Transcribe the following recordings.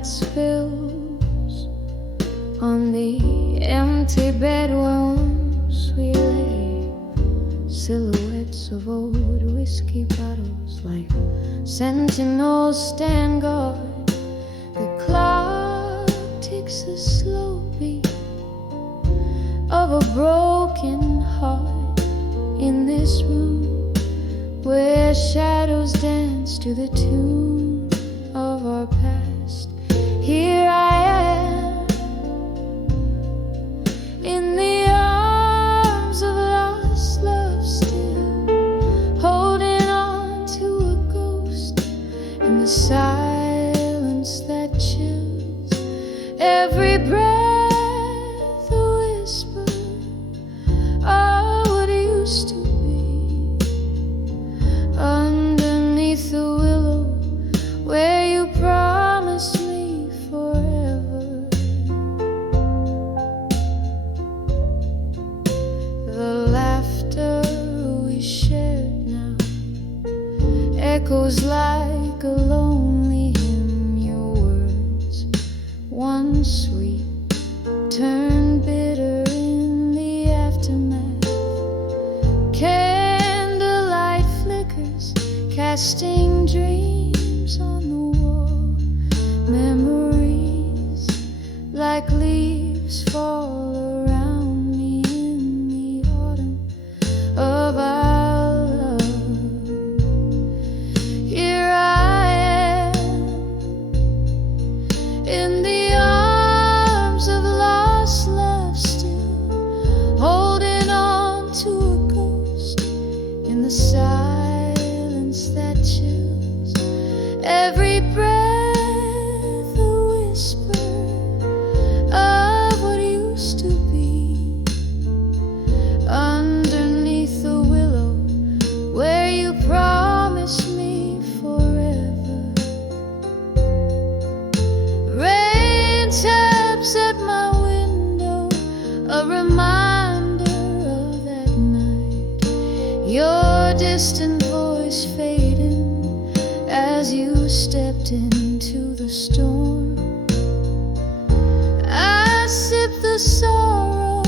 candlelight spills on the empty bed once we lay. Silhouettes of old whiskey bottles like sentinels stand guard. The clock ticks a slow beat of a broken heart in this room where shadows dance to the tune of our past. Here I am in the arms of lost love, still holding on to a ghost in the silence that chills every breath. Echoes like a lonely hymn. Your words, once sweet, turn bitter in the aftermath. Candlelight flickers, casting dreams on the wall. Memories like leaves fall around me in the autumn of our silence that chills every breath, a whisper of what used to be. Underneath the willow where you promised me forever. Rain taps at my window, a reminder of that night. Your distant voice fading as you stepped into the storm. I sip the sorrow,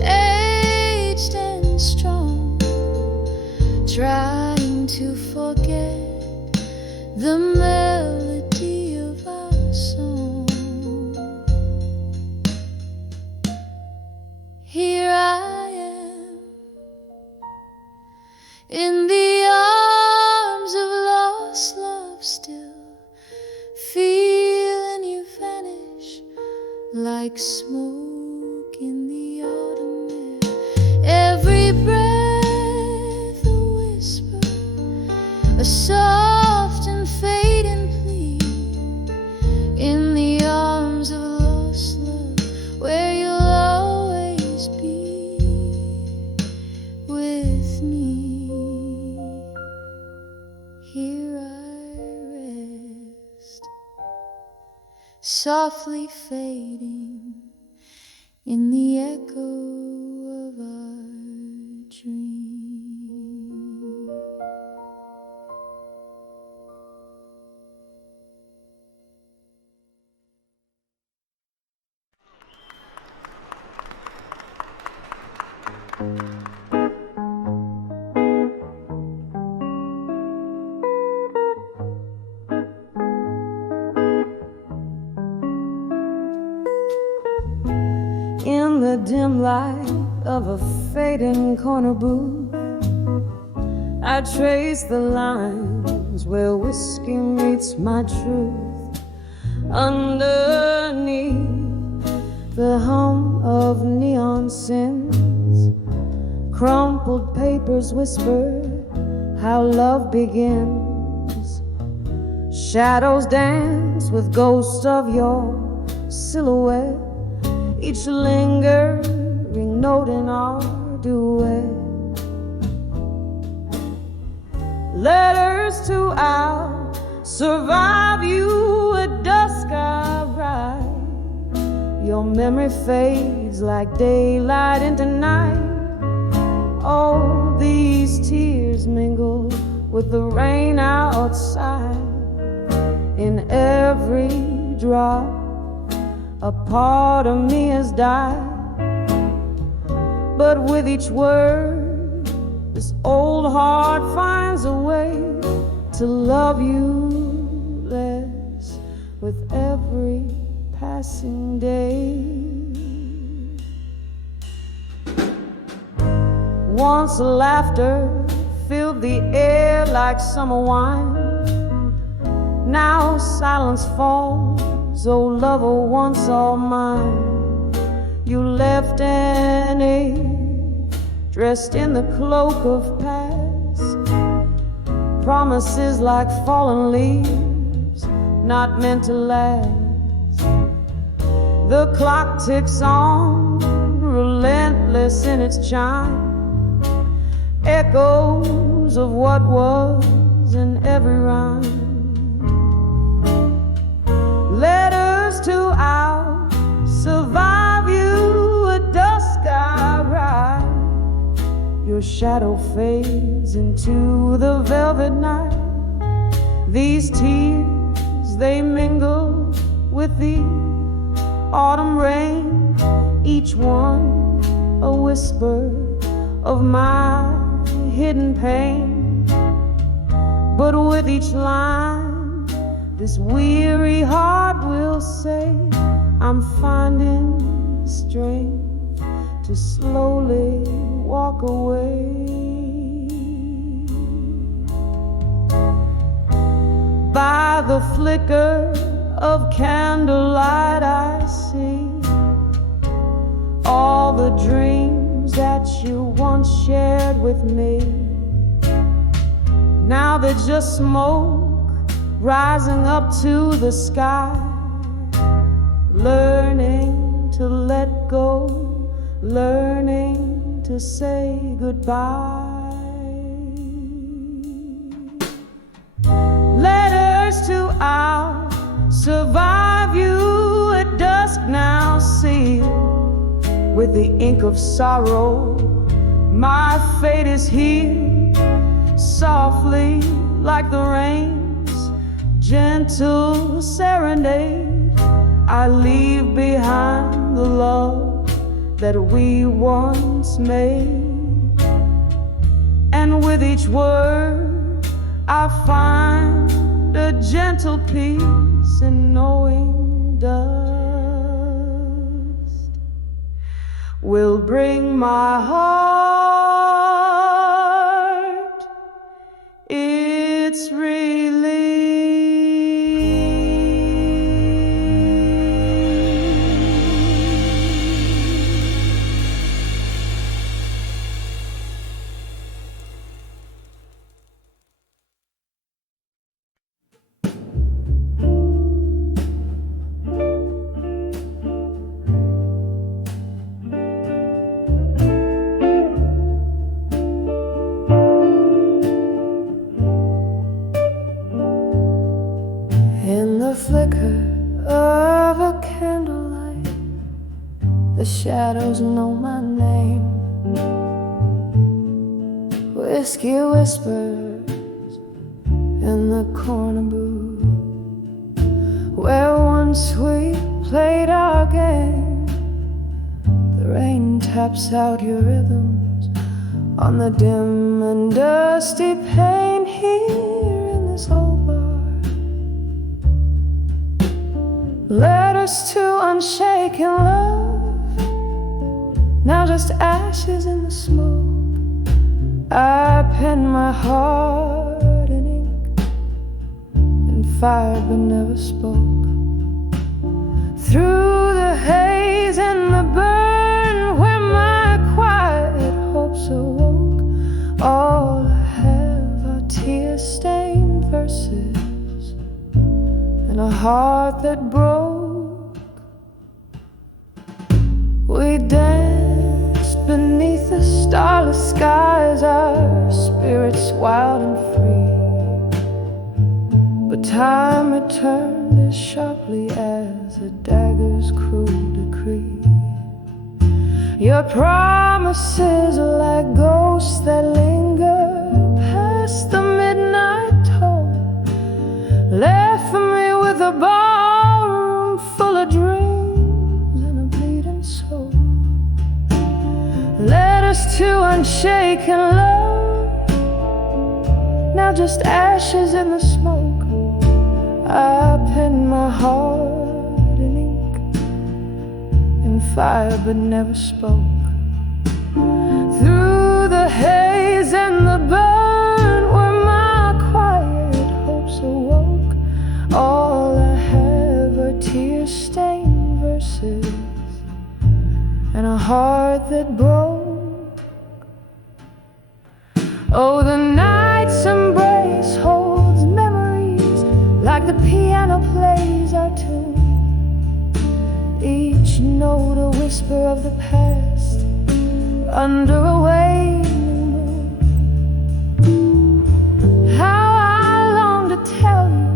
aged and strong, trying to forget the melody of our song. Here I am in the arms of lost love, still feeling you vanish like smoke in the autumn air. Every breath a whisper, a soft and fading plea. In the arms of lost love where you'll always be with me. Here I rest, softly fading in the echo of our dream. In the dim light of a fading corner booth, I trace the lines where whiskey meets my truth. Underneath the hum of neon sins, crumpled papers whisper how love begins. Shadows dance with ghosts of your silhouette, each lingering note in our duet. Letters to out-survive you at dusk I write. Your memory fades like daylight into night. All these tears mingle with the rain outside. in every drop. A part of me has died, but with each word, this old heart finds a way to love you less with every passing day. Once laughter filled the air like summer wine. Now silence falls, oh lover once all mine. You left an age dressed in the cloak of past, promises like fallen leaves, not meant to last. The clock ticks on, relentless in its chime, echoes of what was in every rhyme. Letters to out survive you, at dusk I ride. Your shadow fades into the velvet night. These tears, they mingle with the autumn rain, each one a whisper of my hidden pain. But with each line, this weary heart will say, I'm finding strength to slowly walk away. By the flicker of candlelight I see all the dreams that you once shared with me. Now they're just smoke rising up to the sky, learning to let go, learning to say goodbye. Letters to out survive you, at dusk now sealed with the ink of sorrow. My fate is here, softly like the rain's gentle serenade. I leave behind the love that we once made, and with each word I find a gentle peace in knowing dust will bring my heart its relief. The shadows know my name. Whiskey whispers in the corner booth, where once we played our game. The rain taps out your rhythms on the dim and dusty pane here in this old bar. Letters to unshaken love, now just ashes in the smoke. I penned my heart in ink and fired but never spoke. Through the haze and the burn, where my quiet hopes awoke, all I have are tear-stained verses and a heart that broke. We danced beneath the starless skies, our spirits wild and free. But time returned as sharply as a dagger's cruel decree. Your promises are like ghosts that linger past the midnight toll, left for me a ballroom full of dreams and a bleeding soul. Led us to unshaken love, now just ashes in the smoke. I penned my heart in ink and fire, but never spoke. Through the haze and the burn, where my quiet hopes awoke, all I have are tear-stained verses and a heart that broke. Oh, the night's embrace holds memories like the piano plays our tune, each note a whisper of the past under a waning moon. How I long to tell you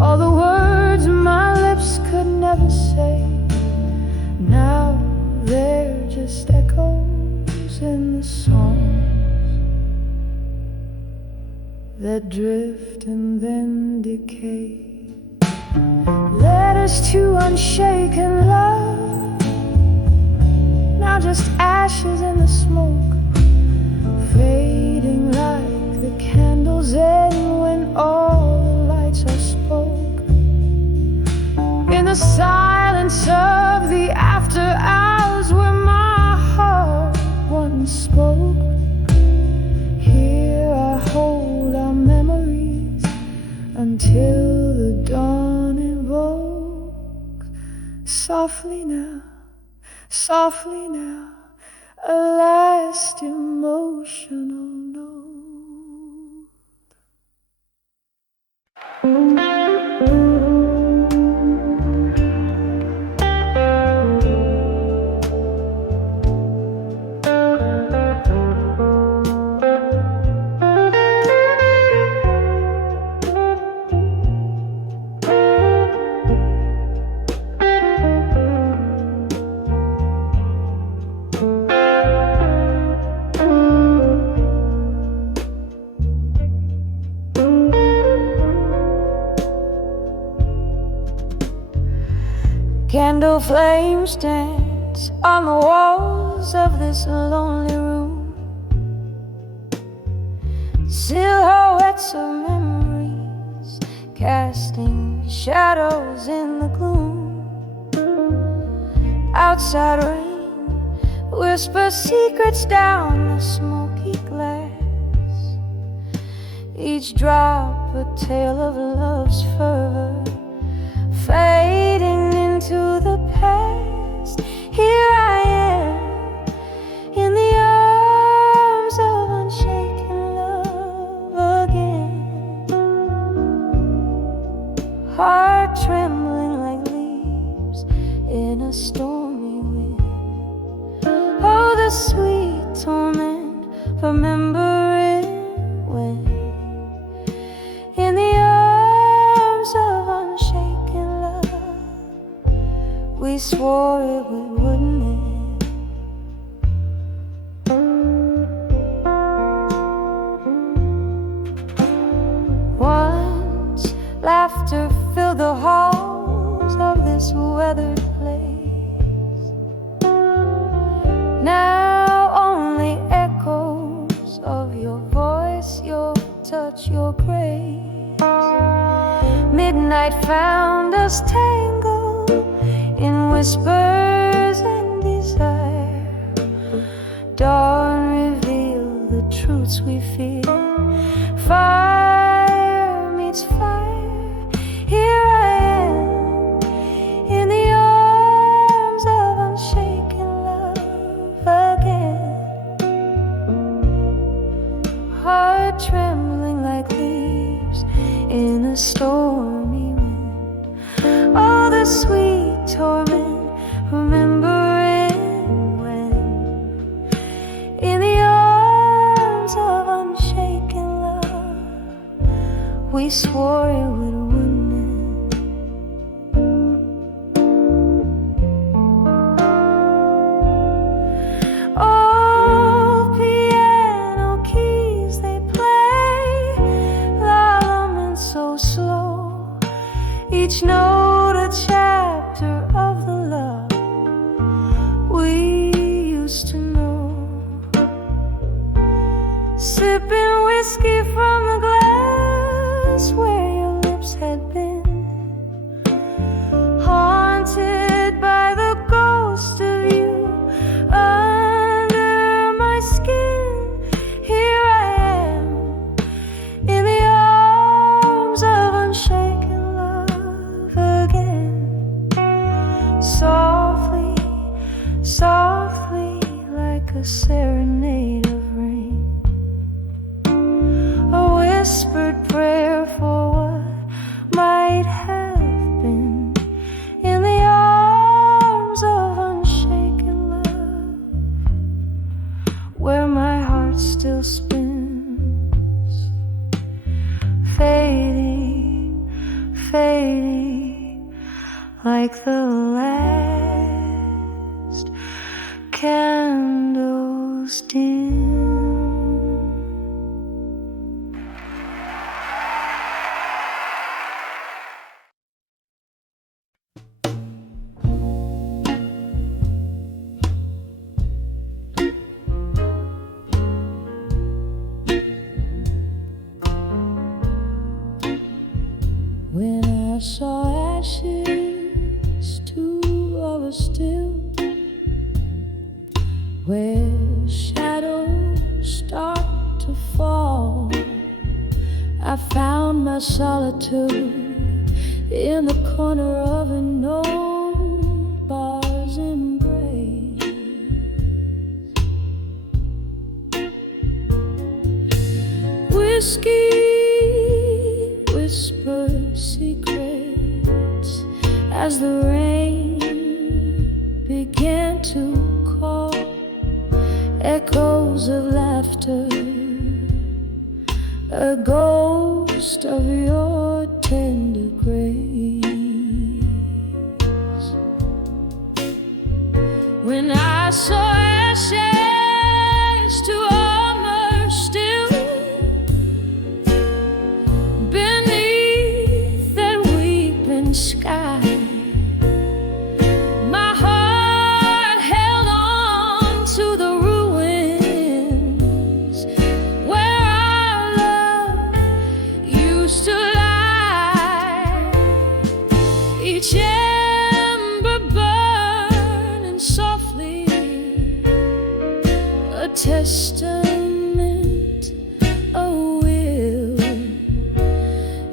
all the words my lips could never say. Now they're just echoes in the songs that drift and then decay. Letters to unshaken love, now just ashes in the smoke, fading like the candles end when all the lights are spoke. In the silence of the after hours where my heart once spoke, here I hold our memories until the dawn invokes. Softly now, softly now, a last emotional note. Candle flames dance on the walls of this lonely room, silhouettes of memories casting shadows in the gloom. Outside rain whispers secrets down the smoky glass, each drop a tale of love's fervor fading into the past. Here I am in the arms of unshaken love again, heart trembling like leaves in a stormy wind. Oh, the sweet torment, remembering when in the arms of unshaken love we swore it wouldn't end. Once laughter filled the halls of this weathered place, now only echoes of your voice, your touch, your grace. Midnight found us tangled in whispers and desire. Dawn revealed the truths we fear. Fire meets fire. Here I am in the arms of unshaken love again, heart trembling like leaves in a stormy wind. Oh, the sweet torment, remembering when in the arms of unshaken love we swore it wouldn't end. Oh, piano keys they play, elements so slow, each each note a chapter of the love we used to know. Sipping whiskey from the glass where your lips had been, haunted by the ghost of you under my skin. Here I am in the arms of unshaken love again. Softly, softly, like a serenade of rain, a whispered prayer for what might have been, in the arms of unshaken love, where my heart still spins, fading, fading, like the last candles dim. When I saw ashes, two of us still, where shadows start to fall, I found my solitude in the corner of an old bar's embrace. Whiskey whispered secrets as the rain began to call, echoes of laughter, a ghost of your tender grace. When I saw ashes to armor still, beneath that weeping sky, my heart held on to the ruins where our love used to lie. Each ember burning softly, a testament, a will.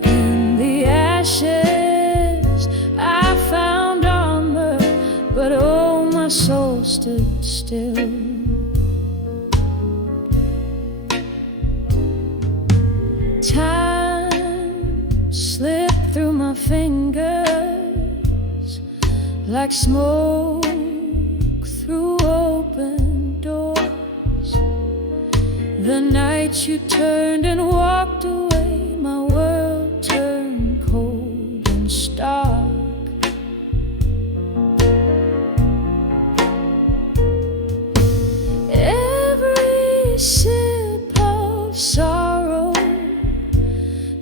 In the ashes I found armor, but oh, my soul stood still. Time slipped through my fingers like smoke through open doors. The night you turned and walked away, my world turned cold and stark. Every sip of sorrow,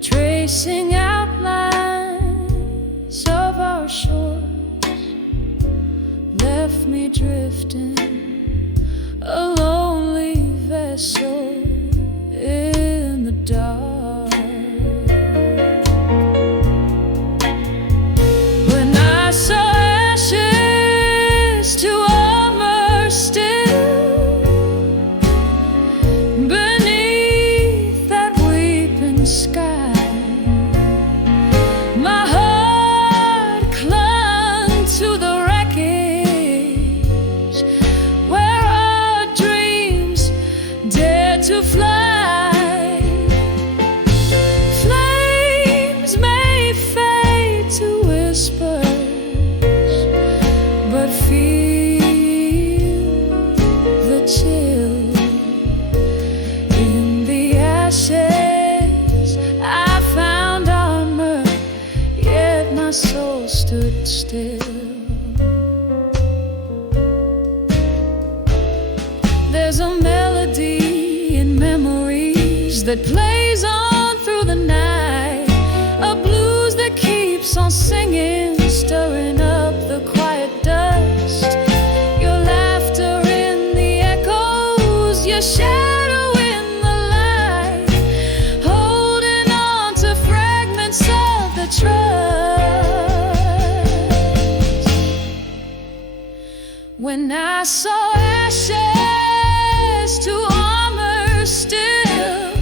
tracing outlines of our shores, left me drifting, a lonely vessel in the dark. When I saw ashes to armor still, beneath that weeping sky, my heart clung to the wreckage where our dreams dared to fly. Flames may fade to whispers, but feel the chill. In the ashes I found armor, yet my soul stood still. There's a melody in memories that plays on through the night, a blues that keeps on singing saw ashes to armor still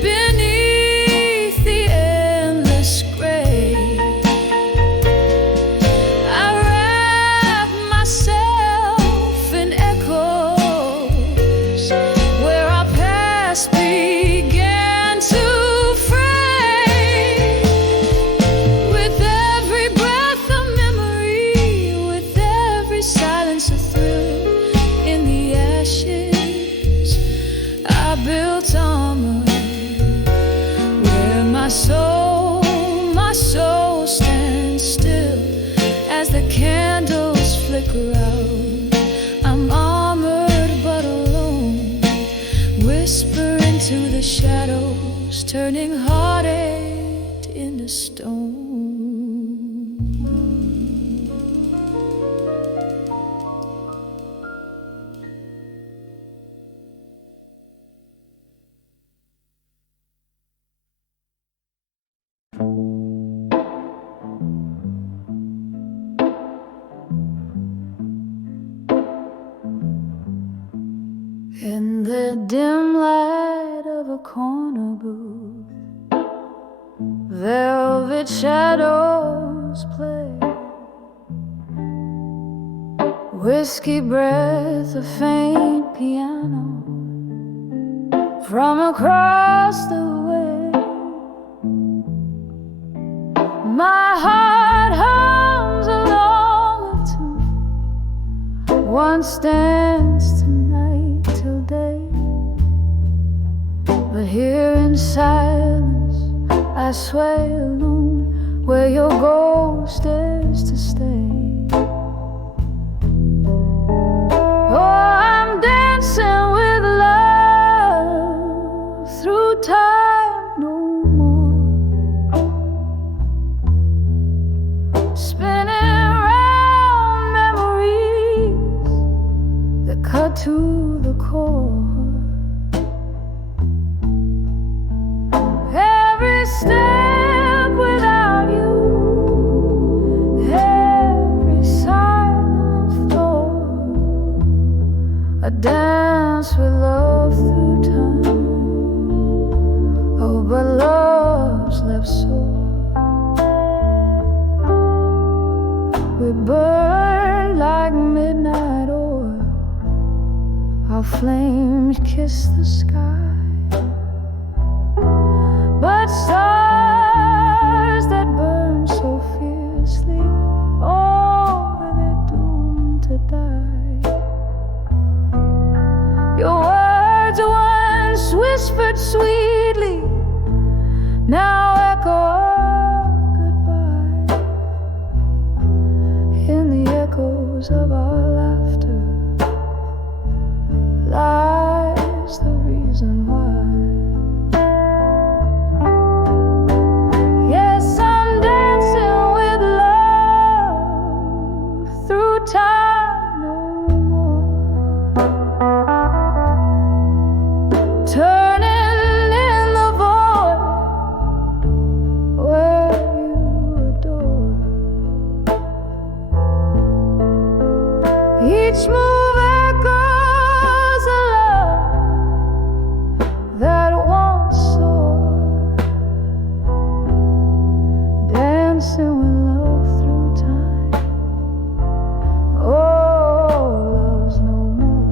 beneath the endless gray. I wrapped myself in echoes where our past began to fray. With every breath of memory, with every silence a thrill, in the ashes I built armor where my soul stands still as the candles flicker out. I'm armored but alone, whisper into the shadows, turning heartache into stone. In the dim light of a corner booth, velvet shadows play. Whiskey breath, a faint piano from across the way. My heart hums along a tune, one stands tonight till day. But here in silence I sway alone, where your ghost is to stay. Oh, I'm dancing with love through time no more, spinning round memories that cut to the core. Every step without you, every silent floor, a dance with love through time. Oh, but love's left sore. We burn like midnight oil, our flames kiss the sky. But stars that burn so fiercely, oh, they're doomed to die. Your words once whispered sweetly now echo goodbye. In the echoes of our laughter lies the reason why. Yes, I'm dancing with love through time no more, turning in the void where you adore. Each move echoes a love that once soared, dancing with love through time. Oh, love's no more.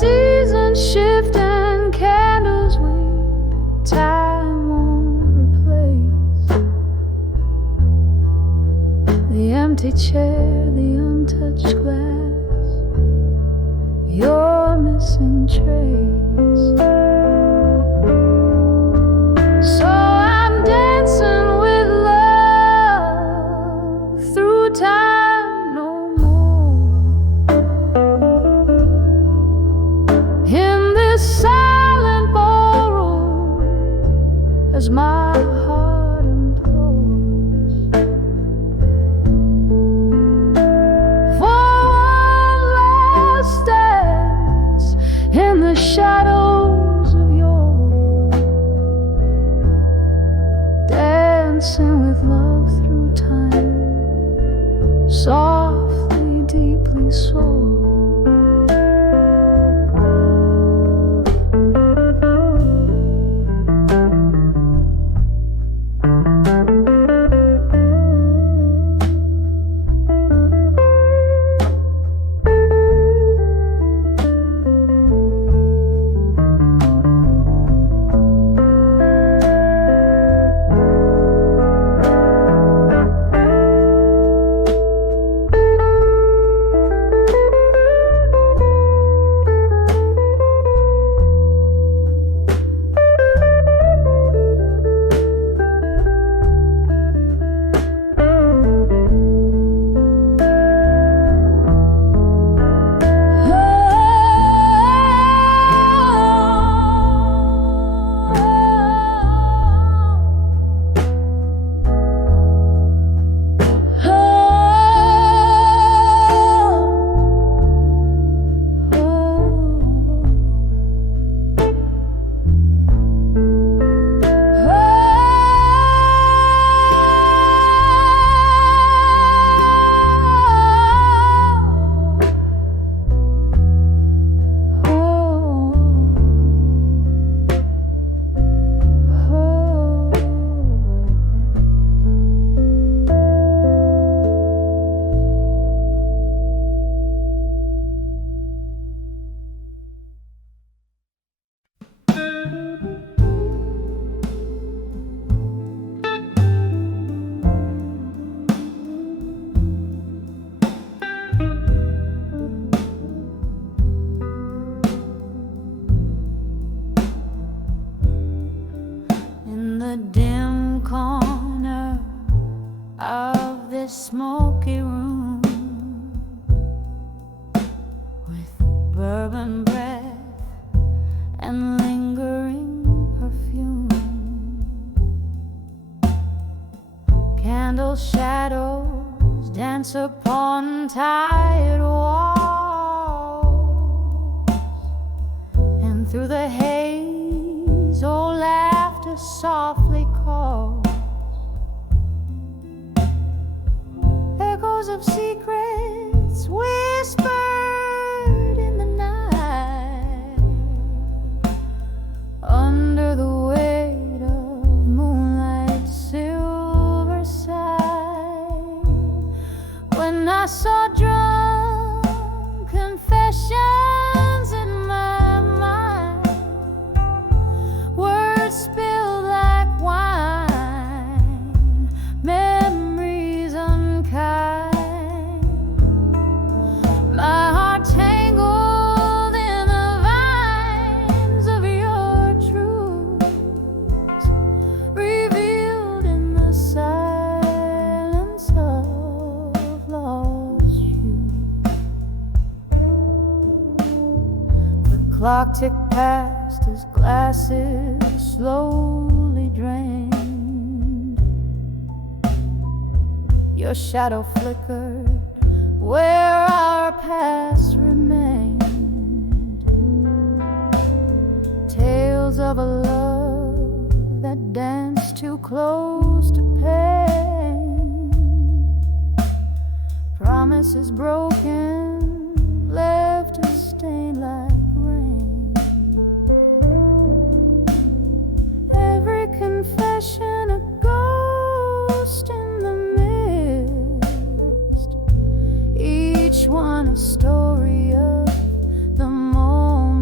seasons shift and candles weep, time won't replace the empty chair, the untouched glass, your missing trace. So I'm dancing with love through time no more. In this silent ballroom, as my heart implores for one last dance in the shadows of your, dancing with love through time, softly, deeply soared. The dim corner of this smoky room, with bourbon breath and lingering perfume, candle shadows dance upon tired walls, and through the haze old laughter softly calls, echoes of secrets whispered in the night, under the weight of moonlight's silver side. When I saw drunk confessions in my mind, words spilled like wine, memories unkind, my heart tangled in the vines of your truths, revealed in the silence of lost youth. The clock ticked past as glasses slowly drained, your shadow flickered where our past remained, tales of a love that danced too close to pain, promises broken, left a stain like rain, every confession a ghost in the mist, each one a story of the moment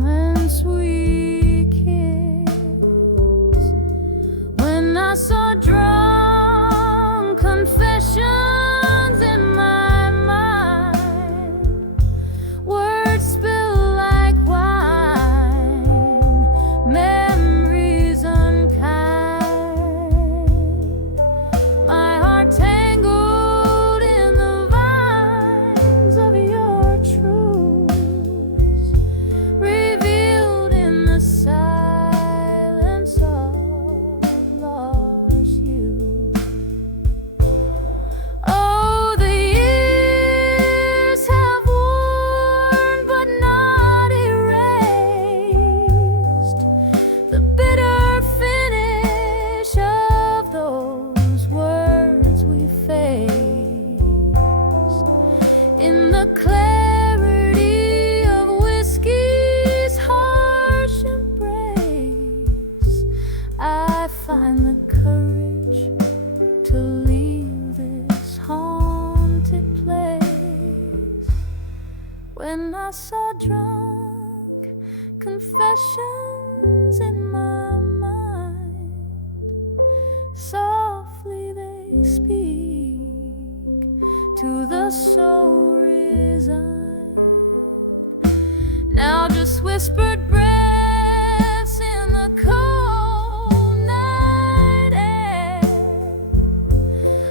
confessions in my mind. Softly they speak to the soul resigned. Now just whispered breaths in the cold night air,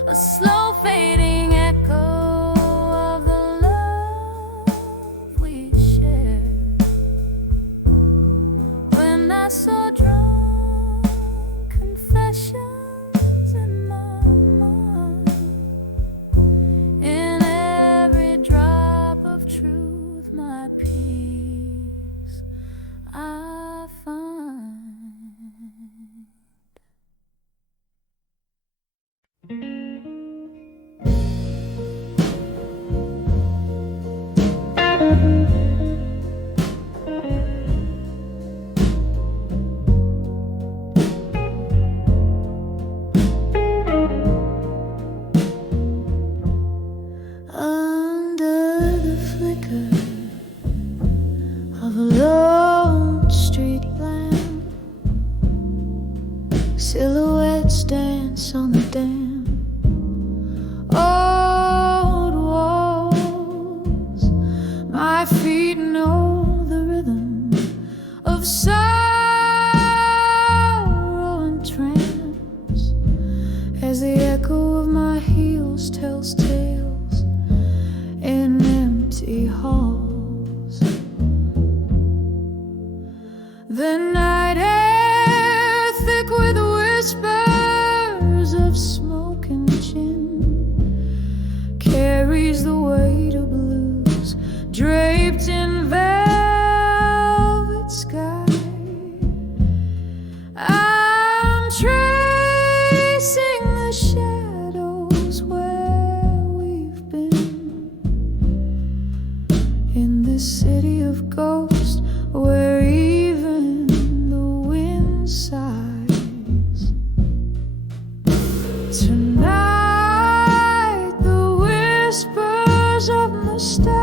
a slow fading echo of the love we shared. When I saw drunk confessions in my mind, in every drop of truth my peace I find. Under the flicker of a lone street lamp, silhouettes dance on the damp old walls. My feet know the rhythm of sorrow and trance, as the echo of my heels tells tales in empty halls. The night air thick with whispers of smoke and gin carries the weight of blues draped in velvet sky. I'm tracing the shadows where we've been, in this city of ghosts where even the wind sighs. Tonight the whispers of nostalgia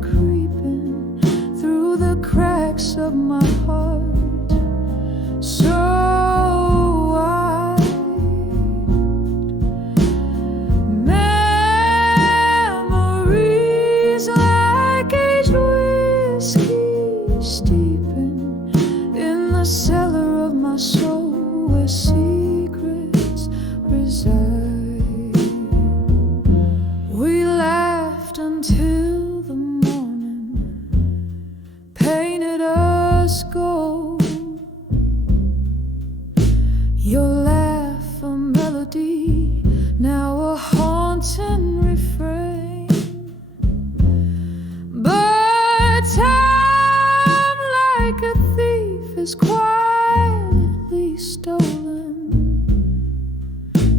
creeping through the cracks of my heart, so wide. Memories like aged whiskey steeping in the cellar of my soul where secrets reside. We laughed until the morning painted us gold. Your laugh a melody, now a haunting refrain. But time, like a thief, is quietly stolen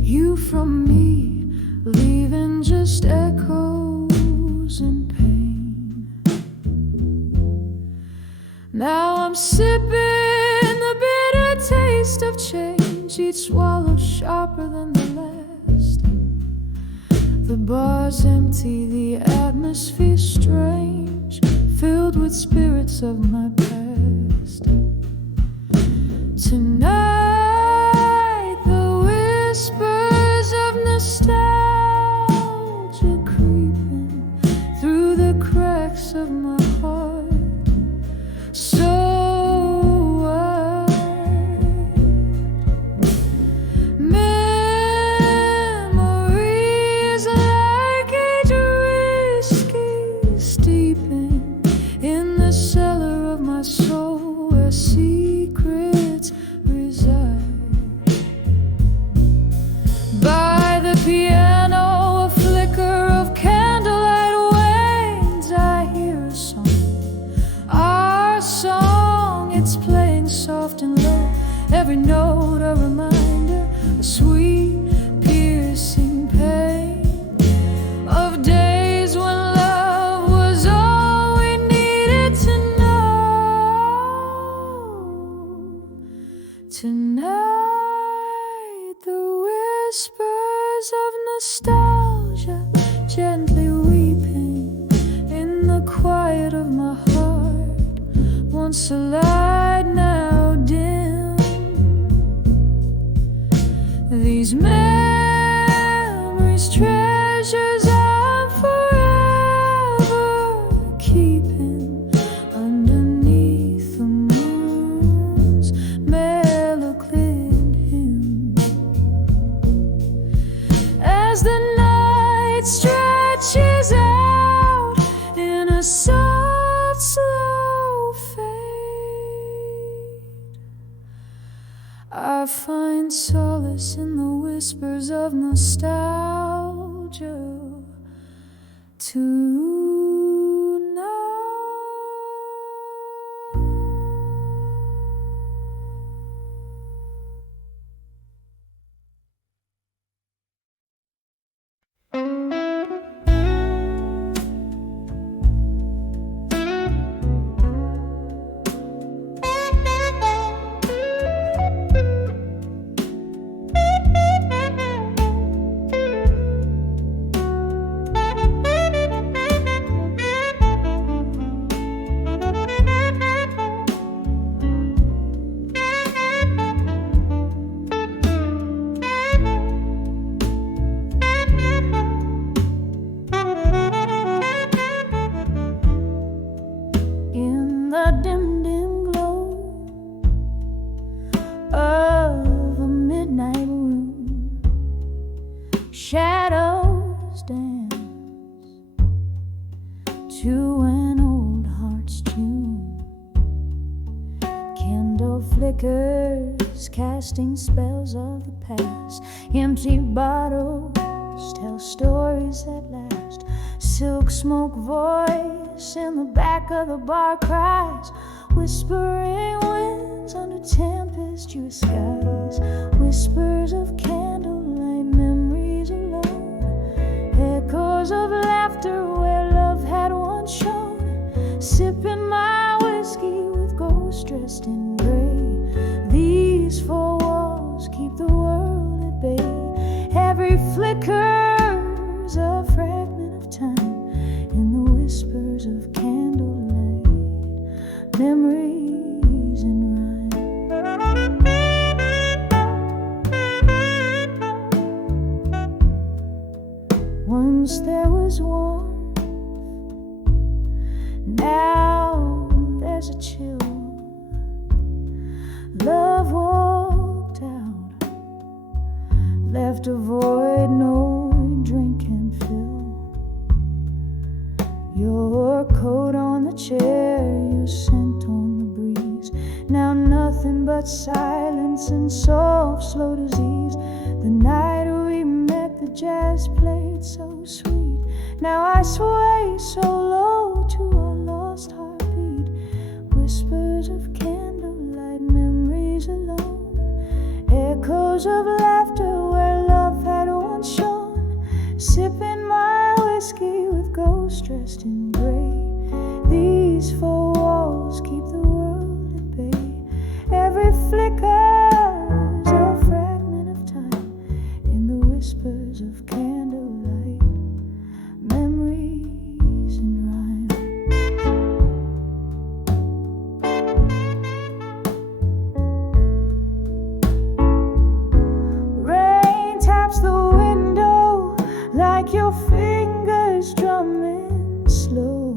you from me, leaving just echoes and pain. Now I'm sipping the bitter taste of change, each swallow sharper than the last. The bar's empty, the atmosphere strange, filled with spirits of my past. Tonight the whispers of nostalgia creeping through the cracks of my heart, so wide. Memories like aged whiskey steeping in the cellar of my soul where secrets reside. By the piano, a flicker of candlelight wanes. I hear a song, our song. It's playing soft and low, every note a reminder, a sweet, piercing pain of days when love was all we needed to know. Tonight the whispers of nostalgia gently weeping in the quiet of my heart, once a light, now dim. These memories, treasures I'm forever keeping underneath the moon's mellow-cleared hymn. As the night stretches out in a soft, slow fade, I find solace in the whispers of nostalgia tonight. In the dim, dim glow of a midnight room, shadows dance to an old heart's tune. Candle flickers casting spells of the past. Empty bottles tell stories that last. Silk smoke voice in the back of the bar cries. Whispering winds under tempestuous skies. Whispers of candlelight, memories alone. Echoes of laughter where love had once shone. Sipping my whiskey with ghosts dressed in gray. These four walls keep the world at bay. Every flicker's a fragment of time in the whispers of candlelight, memories in rhyme. Once there was warmth, now there's a chill. Love walked out, left a void no drink can fill. Your coat on the chair, your scent on the breeze. Now nothing but silence and soft, slow disease. The night we met, the jazz played so sweet. Now I sway so low to our lost heartbeat. Whispers of candlelight, memories alone. Echoes of laughter where love had once shone. Sipping my whiskey with ghosts dressed in gray. These four walls keep the world at bay. Every flicker's a fragment of time in the whispers of candlelight, memories in rhyme. Rain taps the window like your fingers drumming slow.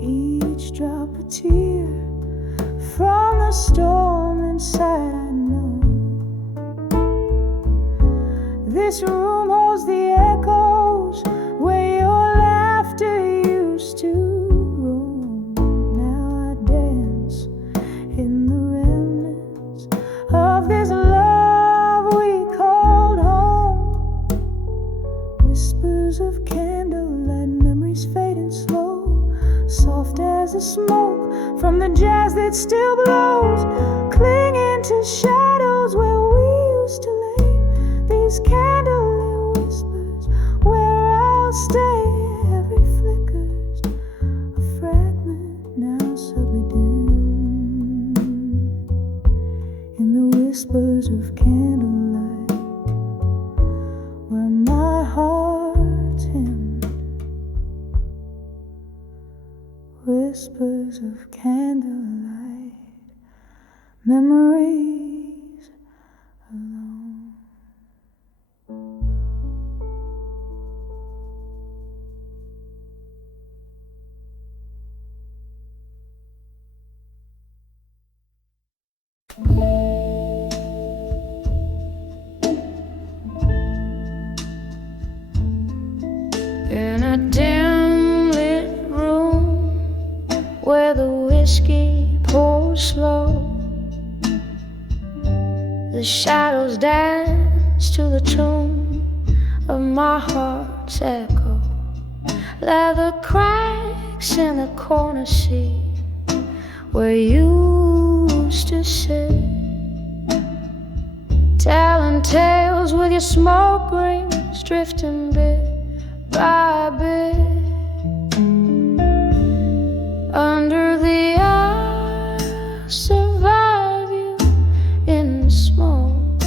Each drop a tear from the storm inside, I know. This room holds the echoes where your laughter used to roam. Now I dance in the remnants of this love we called home. Whispers of candlelight, memories fading slow. Soft as the smoke from the jazz that still blows. Clinging to shadows where we used to lay. These candlelit whispers where I'll stay. Every flicker's a fragment now subtly dim. In the whispers of candlelight where my heart's hymned. Whispers whispers of candlelight, memories alone. In a dim lit room where the whiskey pours slow, the shadows dance to the tune of my heart's echo. Leather cracks in the corner seat where you used to sit, telling tales with your smoke rings drifting bit by bit under the eye. Survive you in the smoke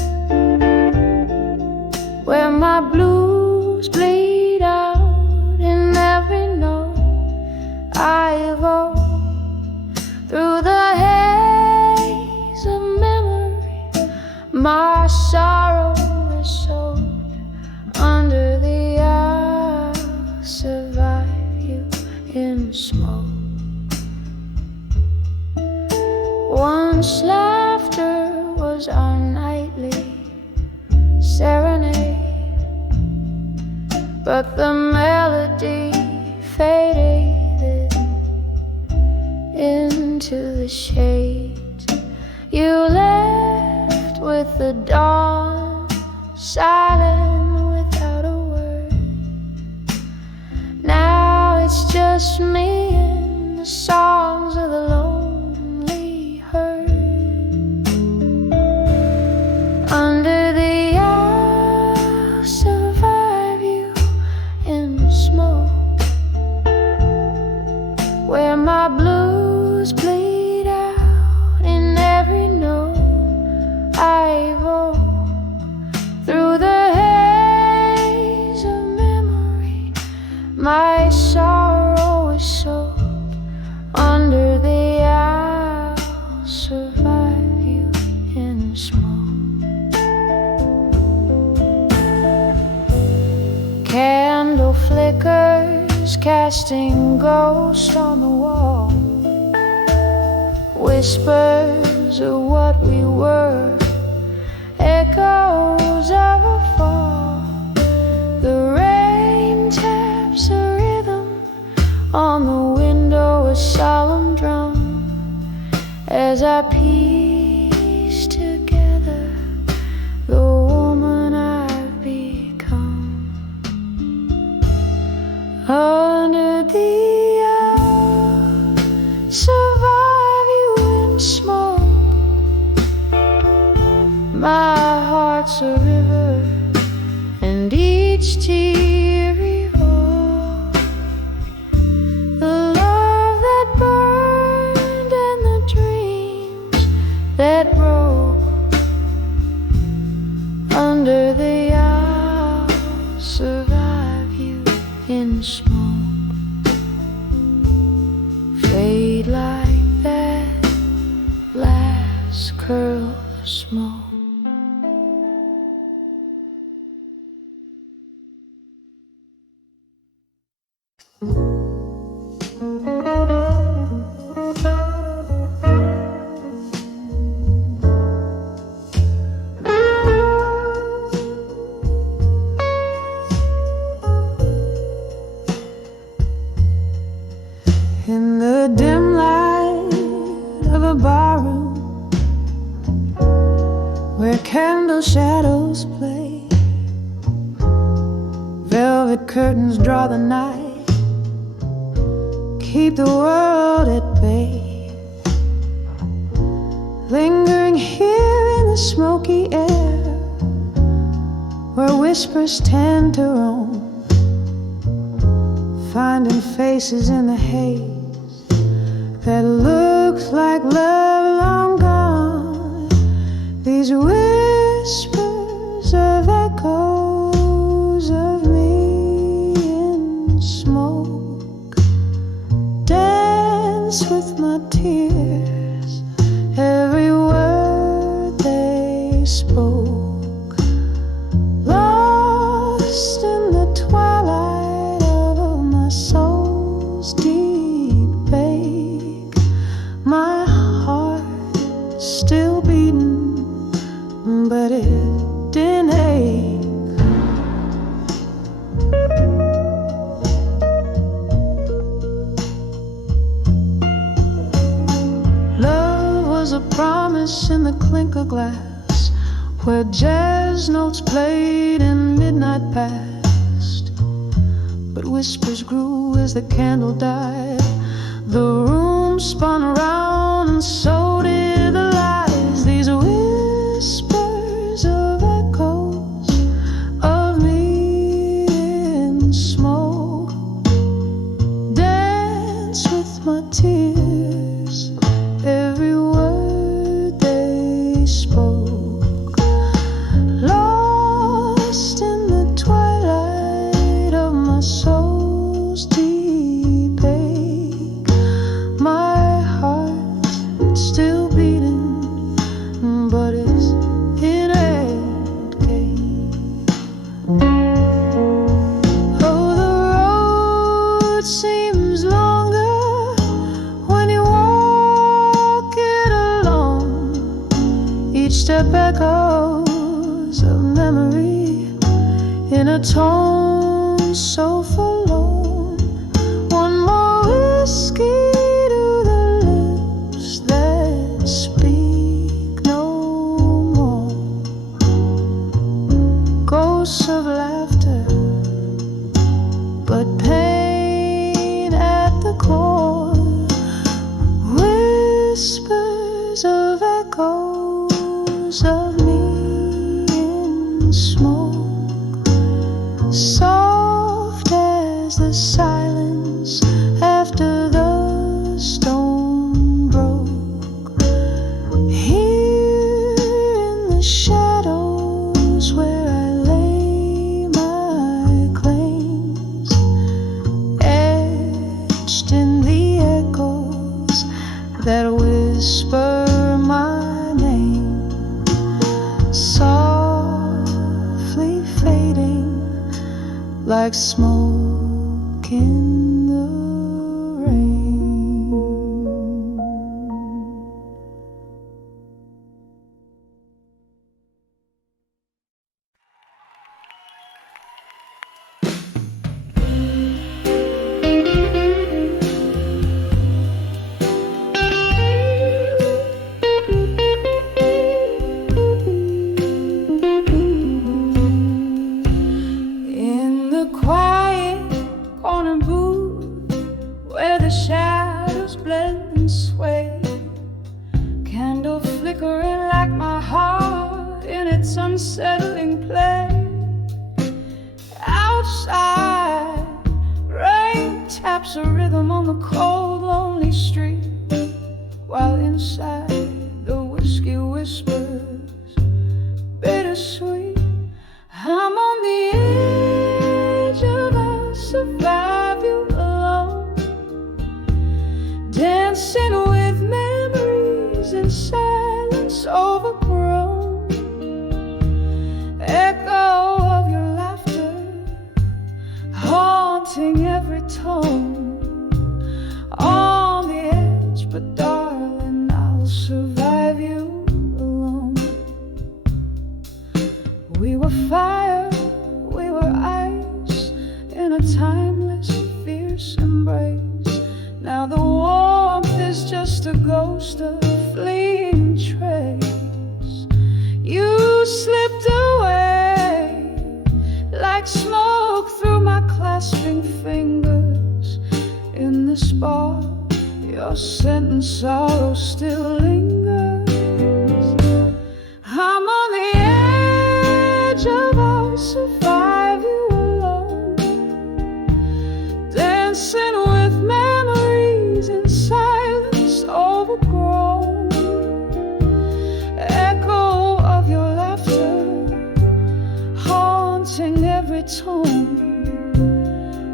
where my blues bleed out in every note I evoke through the haze of memory. My sorrow is soaked under the eye. Survive you in smoke. Once laughter was our nightly serenade, but the melody faded into the shades. You left with the dawn, silent without a word. Now it's just me and the songs of the lonely herd. Under the eye, survive you in smoke where my blues bleed out in every note I evoke through the haze of memory. My sorrow is soaked under the eye. I'll survive you in smoke. Candle flickers casting ghosts on the wall, whispers of what we were, echoes of a fall. The rain taps a rhythm on the window, a solemn drum, as I piece together the woman I've become. Under the eye, survive you in smoke. My heart's a river, and each tear evokes the love that burned and the dreams that broke. Under the eye, I'll survive you in smoke. Fade like that last curl of smoke. In the dim light of a barroom where candle shadows play, velvet curtains draw the night, keep the world at bay. Lingering here in the smoky air where whispers tend to roam, finding faces in the haze that looks like love long gone. These whispers of echoes of me in smoke dance dance with my tears, every word they spoke, lost in the twilight of my soul's deep ache. My heart still beating, but it didn't ache. Love was a promise in the clink of glass, where jazz notes played and midnight passed. But whispers grew as the candle died. The room spun around and so did the lies. These whispers of echoes of me in smoke dance with my tears, every word they spoke, lost in the twilight of my soul's deep ache. My heart still beating, but it's in a game. Oh, the road seems longer when you walk it alone. Each step echoes of memory in a tone so forlorn. One more whiskey to the lips that speak no more. Ghosts of laughter, but pain at the core. Whispers of echoes of me in smoke, soft as the silence after the stone broke. Here in the shadows where I lay my claims, etched in the echoes that whisper my name, softly fading like smoke in the rain. In the quiet corner booth where the shadows blend and sway, candle flickering like my heart in its unsettling play. Outside, rain taps a rhythm on the cold, lonely street, while inside the whiskey whispers bittersweet. I'm on the edge of I'll survive you alone, dancing with memories in silence overgrown. Echo of your laughter haunting every tone. On the edge, but darling, I'll survive you alone. We were fire, we were ice, in a timeless, fierce embrace. Now the warmth is just a ghost, a fleeting trace. You slipped away like smoke through my clasping fingers. In the spark, your scent and sorrow still lingers. I'm on the edge of I'll survive you alone, dancing with memories in silence overgrown. Echo of your laughter haunting every tone.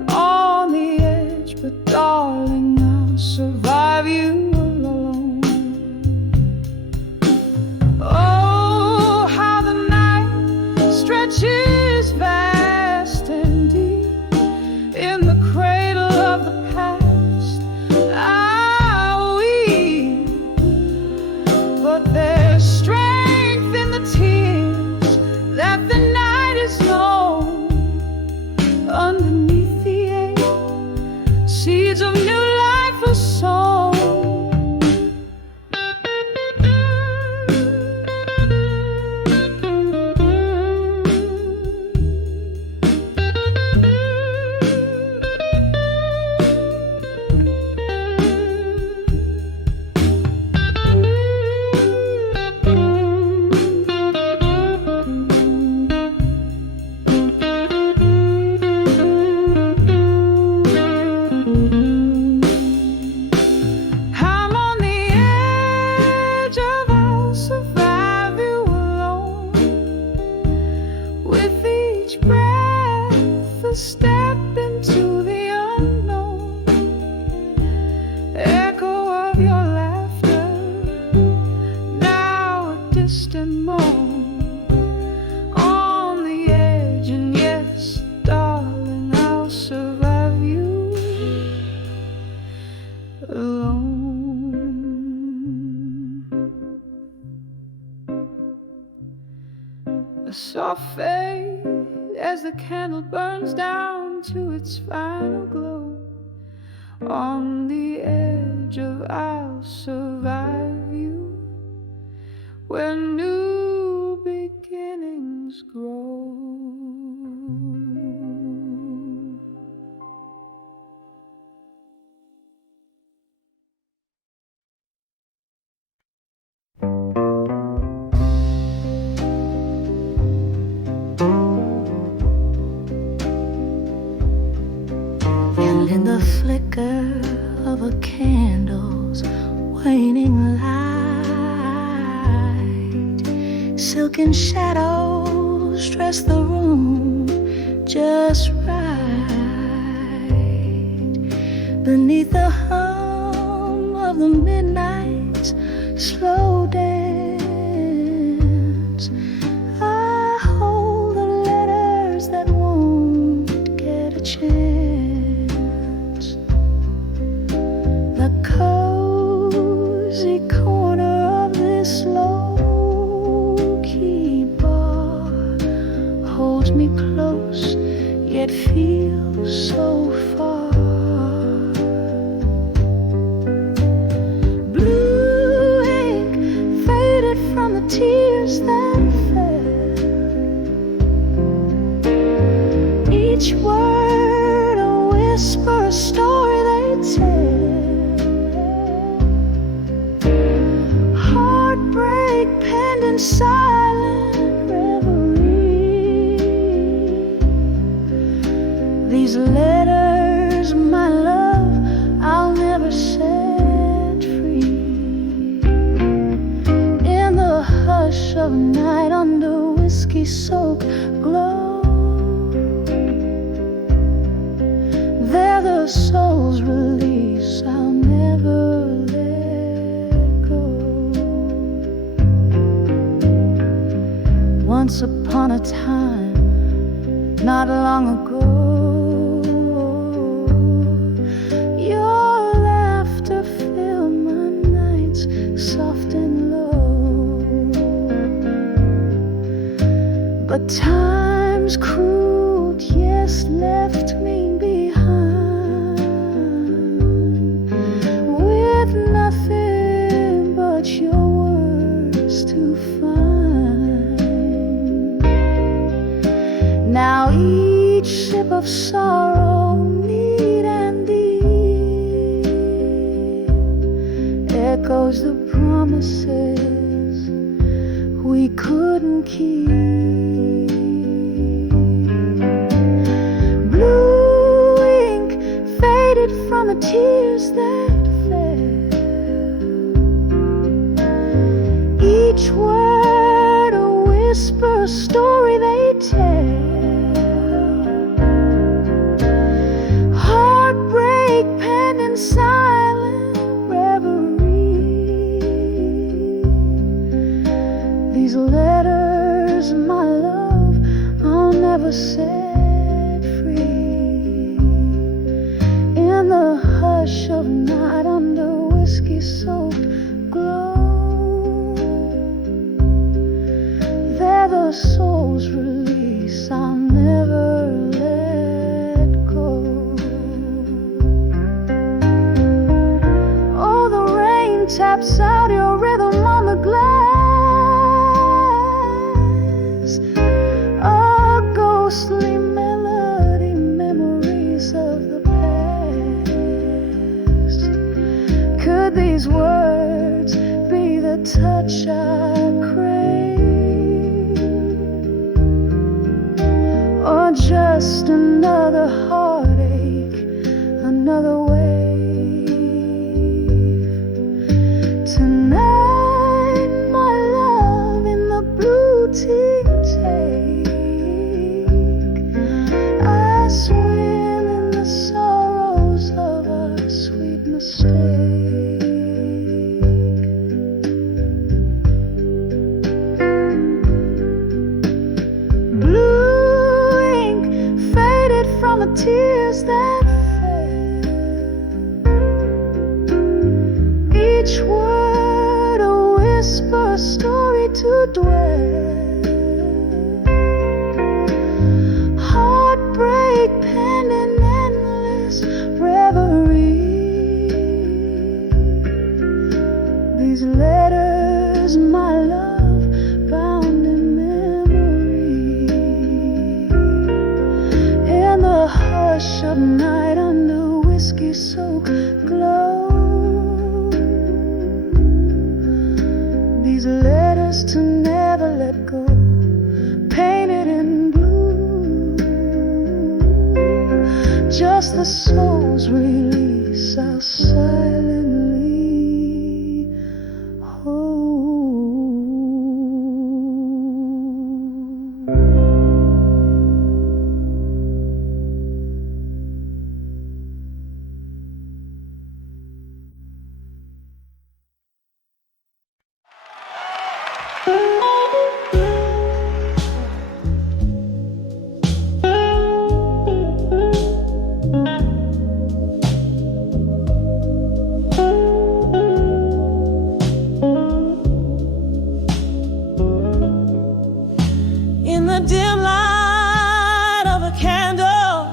On the edge, but darling, I'll survive you a soft fade as the candle burns down to its final glow. On the edge of I'll survive you, where new beginnings grow. And in the flicker of a candle's waning light, silken shadows dress the room just right. Beneath the hum of the midnight's slow dance, I hold the letters that won't get a chance. The cozy corner of this low-key bar holds me close, yet feels so far. Blue ink faded from the tears that fell. Each word a whisper, a story they tell. Heartbreak penned in silent reverie. These letters, my love, I'll never set free. In the hush of night under whiskey-soaked glow, they're the soul's release I'll never let go. Once upon a time, not long ago, your laughter filled my nights soft and low. But time's cruel, yes, left me behind with nothing but your words to find. Now each sip of sorrow, neat and deep, echoes the promises we couldn't keep. Blue ink faded from the tears that fell. Each word a whisper, a story they tell. Heartbreak penned in silent reverie. These letters, my love, I'll never set free. In the hush of night under whiskey-soaked glow, they're the soul's release I'll never let go. Oh, the rain taps out your rhythm on the glass, a ghostly melody, memories of the past. Could these words be the touch I crave, or just another heartache, another wave? Tonight, my love, in the blue tea take, I swim in the sorrows of a sweet mistake. Blue ink faded from the tears that fell. Each word a whisper, a story to dwell. These letters, my love, bound in memory. In the hush of night, under whiskey-soaked glow, these letters to never let go, painted in blue. Just the soul's release, I'll silently hold. In the dim light of a candle,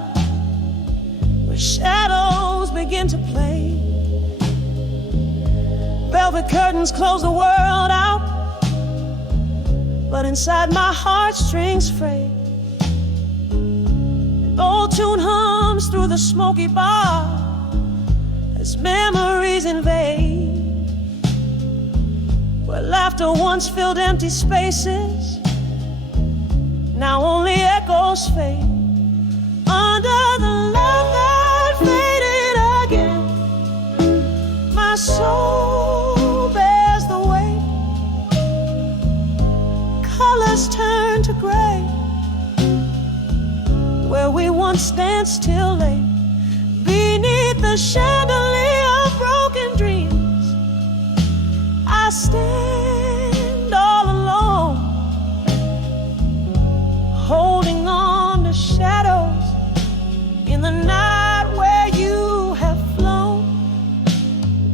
where shadows begin to play, velvet curtains close the world out, but inside my heartstrings fray. An old tune hums through the smoky bar as memories invade, where laughter once filled empty spaces, now only echoes fade. Under the love that faded again, my soul bears the weight. Colors turn to gray, where we once danced till late. Beneath the chandelier of broken dreams, I stand all alone, holding on to shadows in the night where you have flown.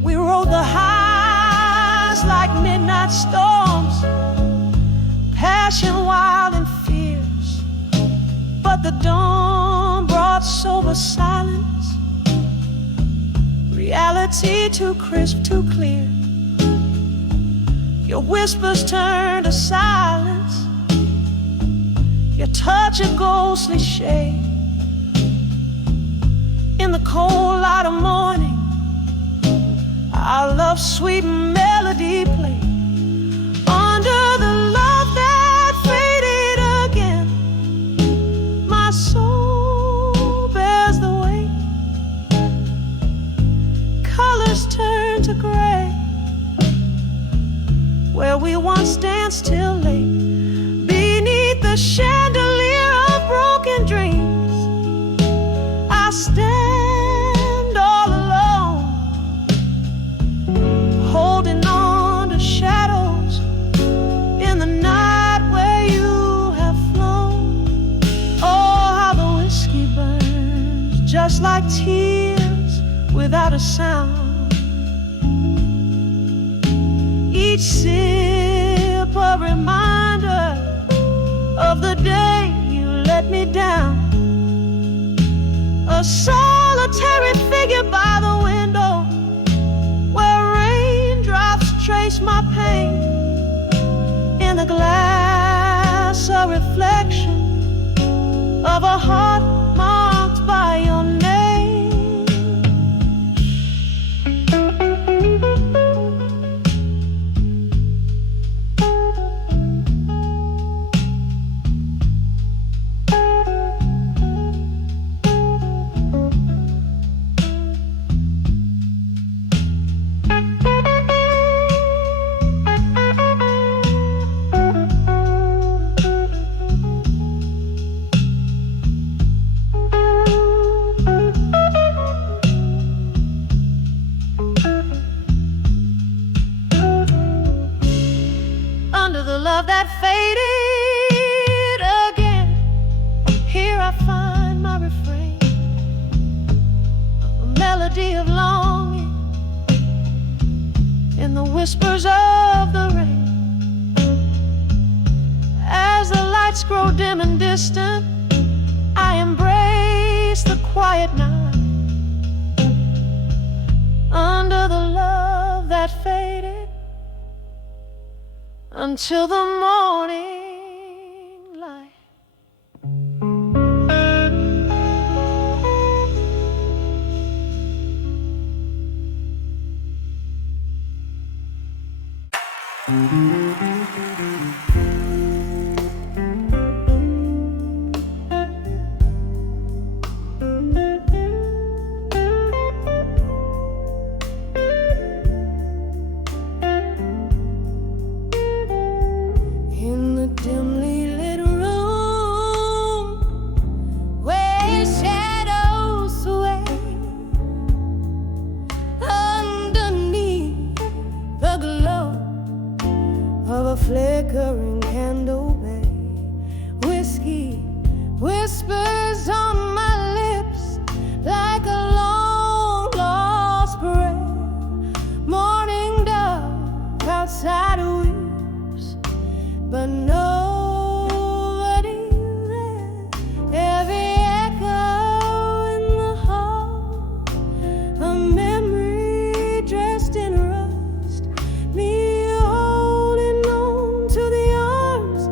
We rode the highs like midnight storms, passion wild and fierce, but the dawn brought sober silence, reality too crisp, too clear. Your whispers turn to silence, your touch a ghostly shade. In the cold light of morning, our love's sweet melody played. Under the love that faded again, my soul bears the weight. Colors turn to gray, where we once danced till late. Beneath the chandelier of broken dreams, I stand all alone, holding on to shadows in the night where you have flown. Oh, how the whiskey burns, just like tears without a sound. Each sip a reminder of the day you let me down. A solitary figure by the window, where raindrops trace my pain. In the glass, a reflection of a heart marked by your name. Love that faded again, here I find my refrain, a melody of longing in the whispers of the rain. As the lights grow dim and distant, I embrace the quiet night. Under the love that faded until the morning light. In the dimly lit room where shadows sway underneath the glow of a flickering candle bay, whiskey whispers on my lips like a long lost prayer. Morning dove outside weeps, but nobody there. Every echo in the hall, a memory dressed in rust, me holding on to the arms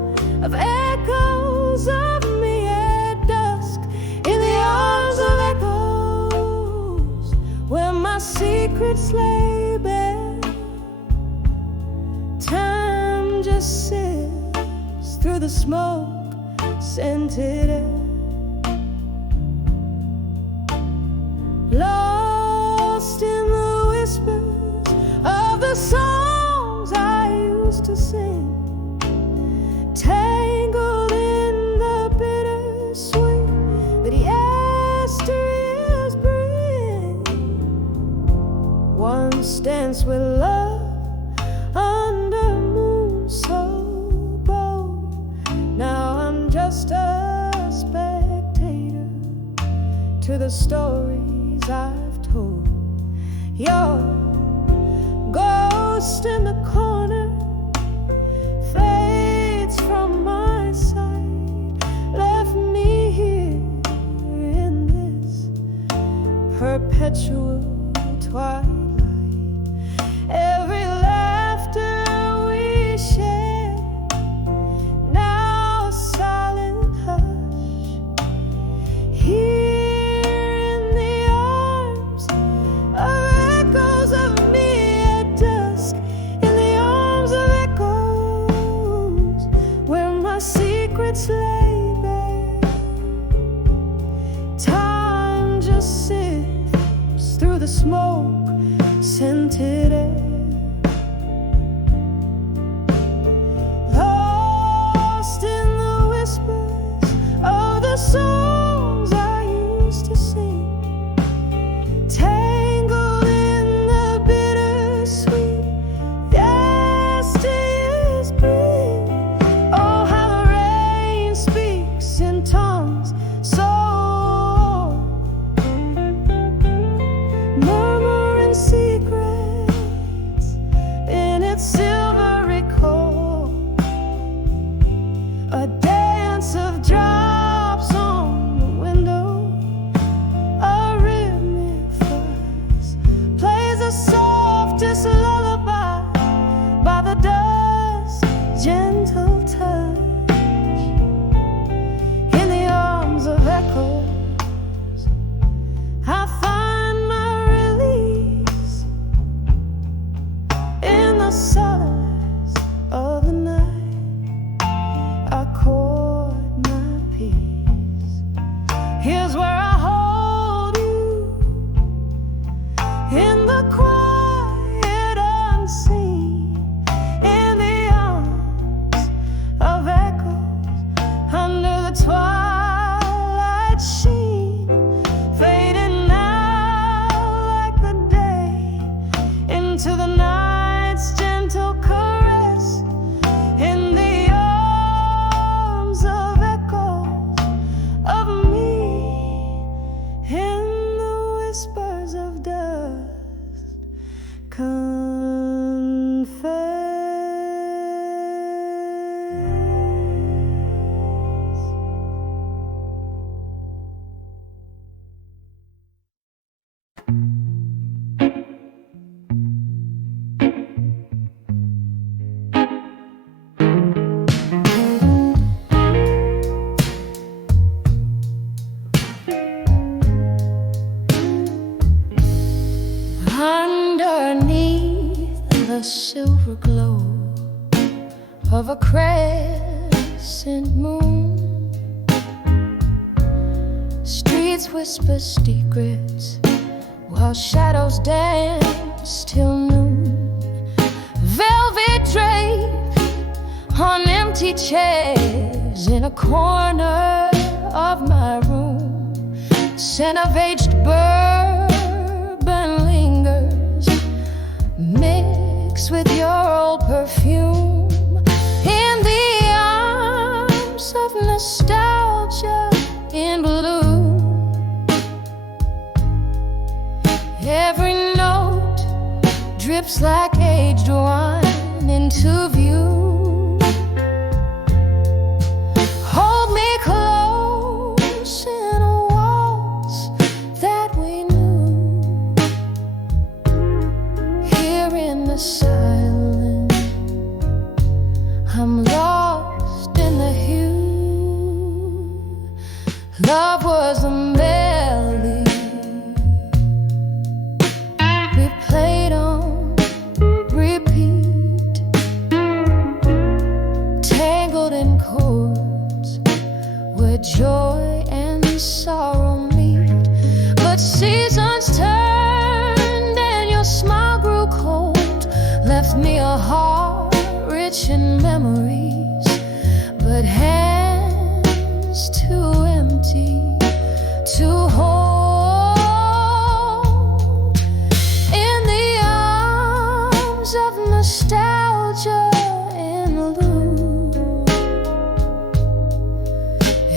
of echoes of me at dusk, in the arms of echoes where my secrets lay bare. Time just sits through the smoke scented air, lost in the whispers of the songs I used to sing, tangled in the bittersweet that yesteryears bring. Once danced with love under moon so bold, now I'm just a spectator to the stories I've told. Your ghost in the corner fades from my sight, left me here in this perpetual twilight. Every laughter we shared, now a silent hush, here in the arms of echoes of me at dusk, in the arms of echoes where my secrets lay bare. Time just sifts through the smoke scented air, lost in the whispers of the songs I used to sing, tangled in the bittersweet yesteryears bring. Oh, how the rain speaks in tongues so murmuring secrets in its silvery core, a dance of drops on the window, a rhythmic fuzz plays the softest lullaby by the dusk's gentle touch, in the arms of echoes I find my release, in the solace of the night I chord my peace. Here's where I hold you, in the quiet unseen, in the arms of echoes under the twilight sheen, fading out like the day into the night's gentle the silver glow of a crescent moon. Streets whisper secrets while shadows dance till noon. Velvet draped on empty chairs in a corner of my room. Scent of aged bourbon lingers, mixed with your old perfume. In the arms of nostalgia in blue, every note drips like aged wine into view. Hold me close in a waltz that we knew. Here in the silence, I'm lost in the hue. Love was the melody we played on repeat, tangled in chords where joy and sorrow meet. But seasons turned and your smile grew cold, left me a heart rich in memories, but hands too empty to hold. In the arms of nostalgia in blue,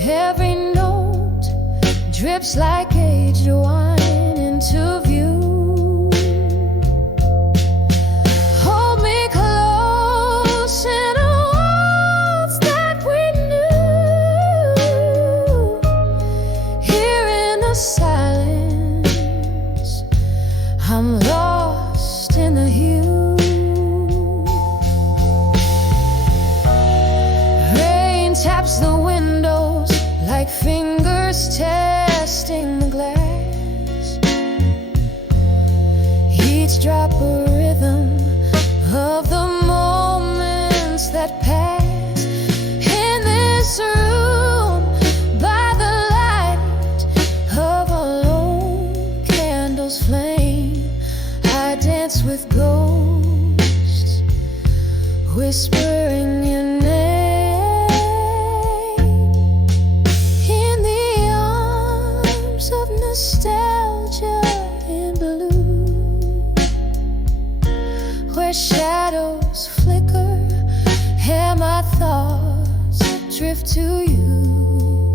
every note drips like aged wine into view. Hold me close in a waltz that we knew. Here in the silence, I'm lost in the hue. Rain taps the windows like fingers testing the glass. Each drop a rhythm of the moments that pass. In this room, by the light of a lone candle's flame, I dance with ghosts, whispering your name. In the arms of nostalgia in blue, where shadows flicker and my thoughts drift to you.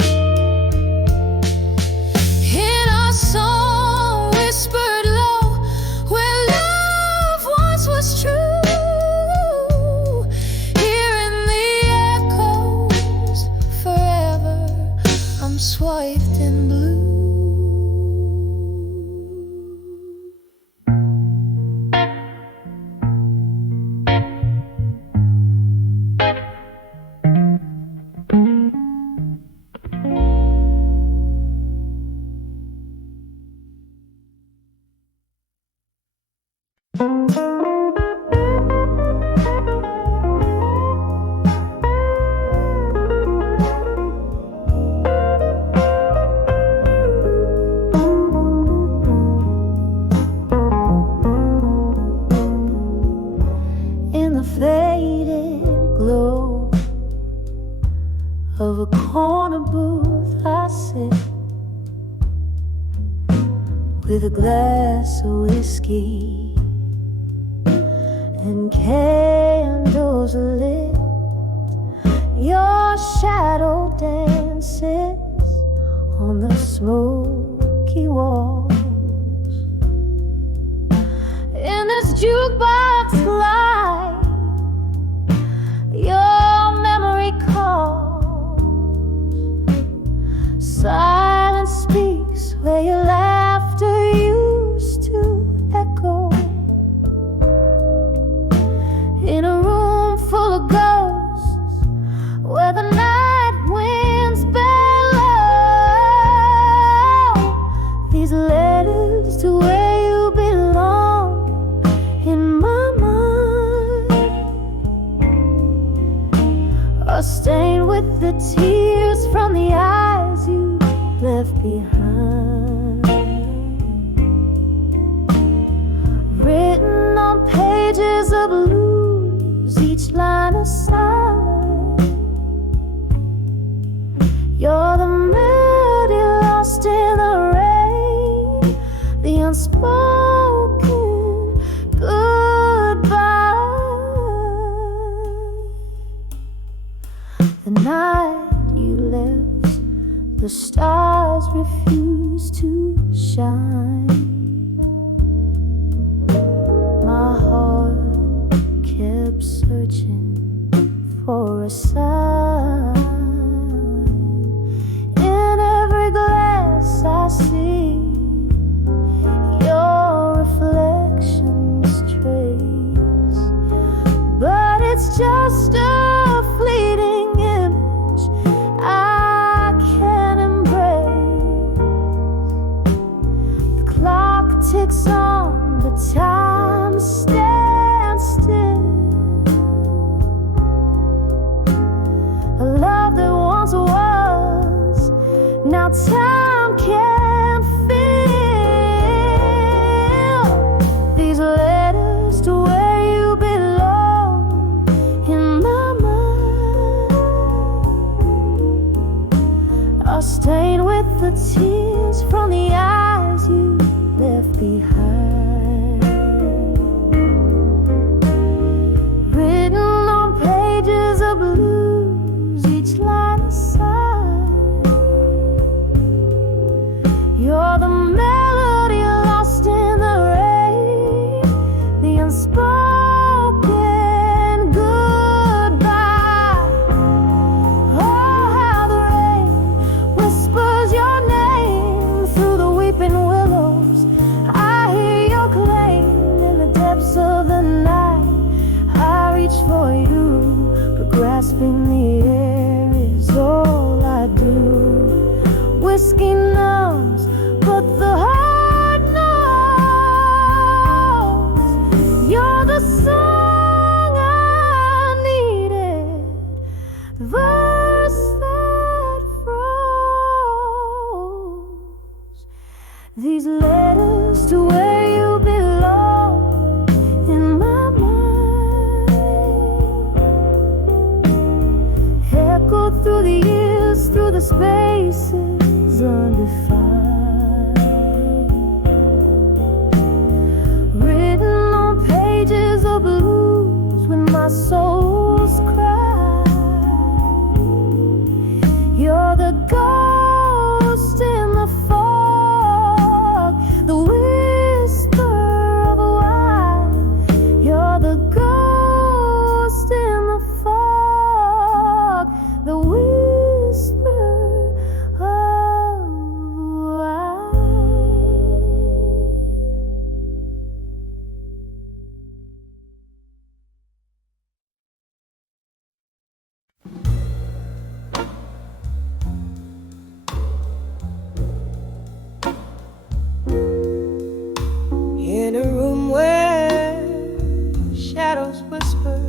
In our song whispered low, where love once was true. Here in the echoes forever, I'm swathed in blue. In the faded glow of a corner booth, I sit with a glass of whiskey and candles lit. Your shadow dances on the smoky walls. In this jukebox light, your memory calls. Silence speaks where your laughter used to echo. In a room full of ghosts, where the night winds bellow. These letters to where you belong in my mind. with the tears from the eyes you left behind, written on pages of blues, each line a sigh. You're the melody lost in the rain, the unspoken goodbye. The night you left, the stars refused to shine. My heart kept searching for a sign. In every glass I see your reflection's trace, but it's just a fleeting image I can't embrace. The clock ticks on, but time stands still. A love that once was, now time can't fill. These letters to where you belong in my mind are stained with the tears from the eyes you left behind, written on pages of blues, each line a sigh. You're the melody lost in the rain, the unspoken goodbye. Oh, how the rain whispers your name through the weeping willows. I hear your claim in the depths of the night. I reach for you, but grasping the air is all I do. Whiskey numbs, but the heart knows. You're the song I needed, the verse that froze. These letters to where you belong in my mind echo through the years, through the spaces undefined, written on pages of blues when my soul's cry. You're the ghost in the fog, the whisper of a why. You're the ghost in the fog, the whisper of why. In a room where shadows whisper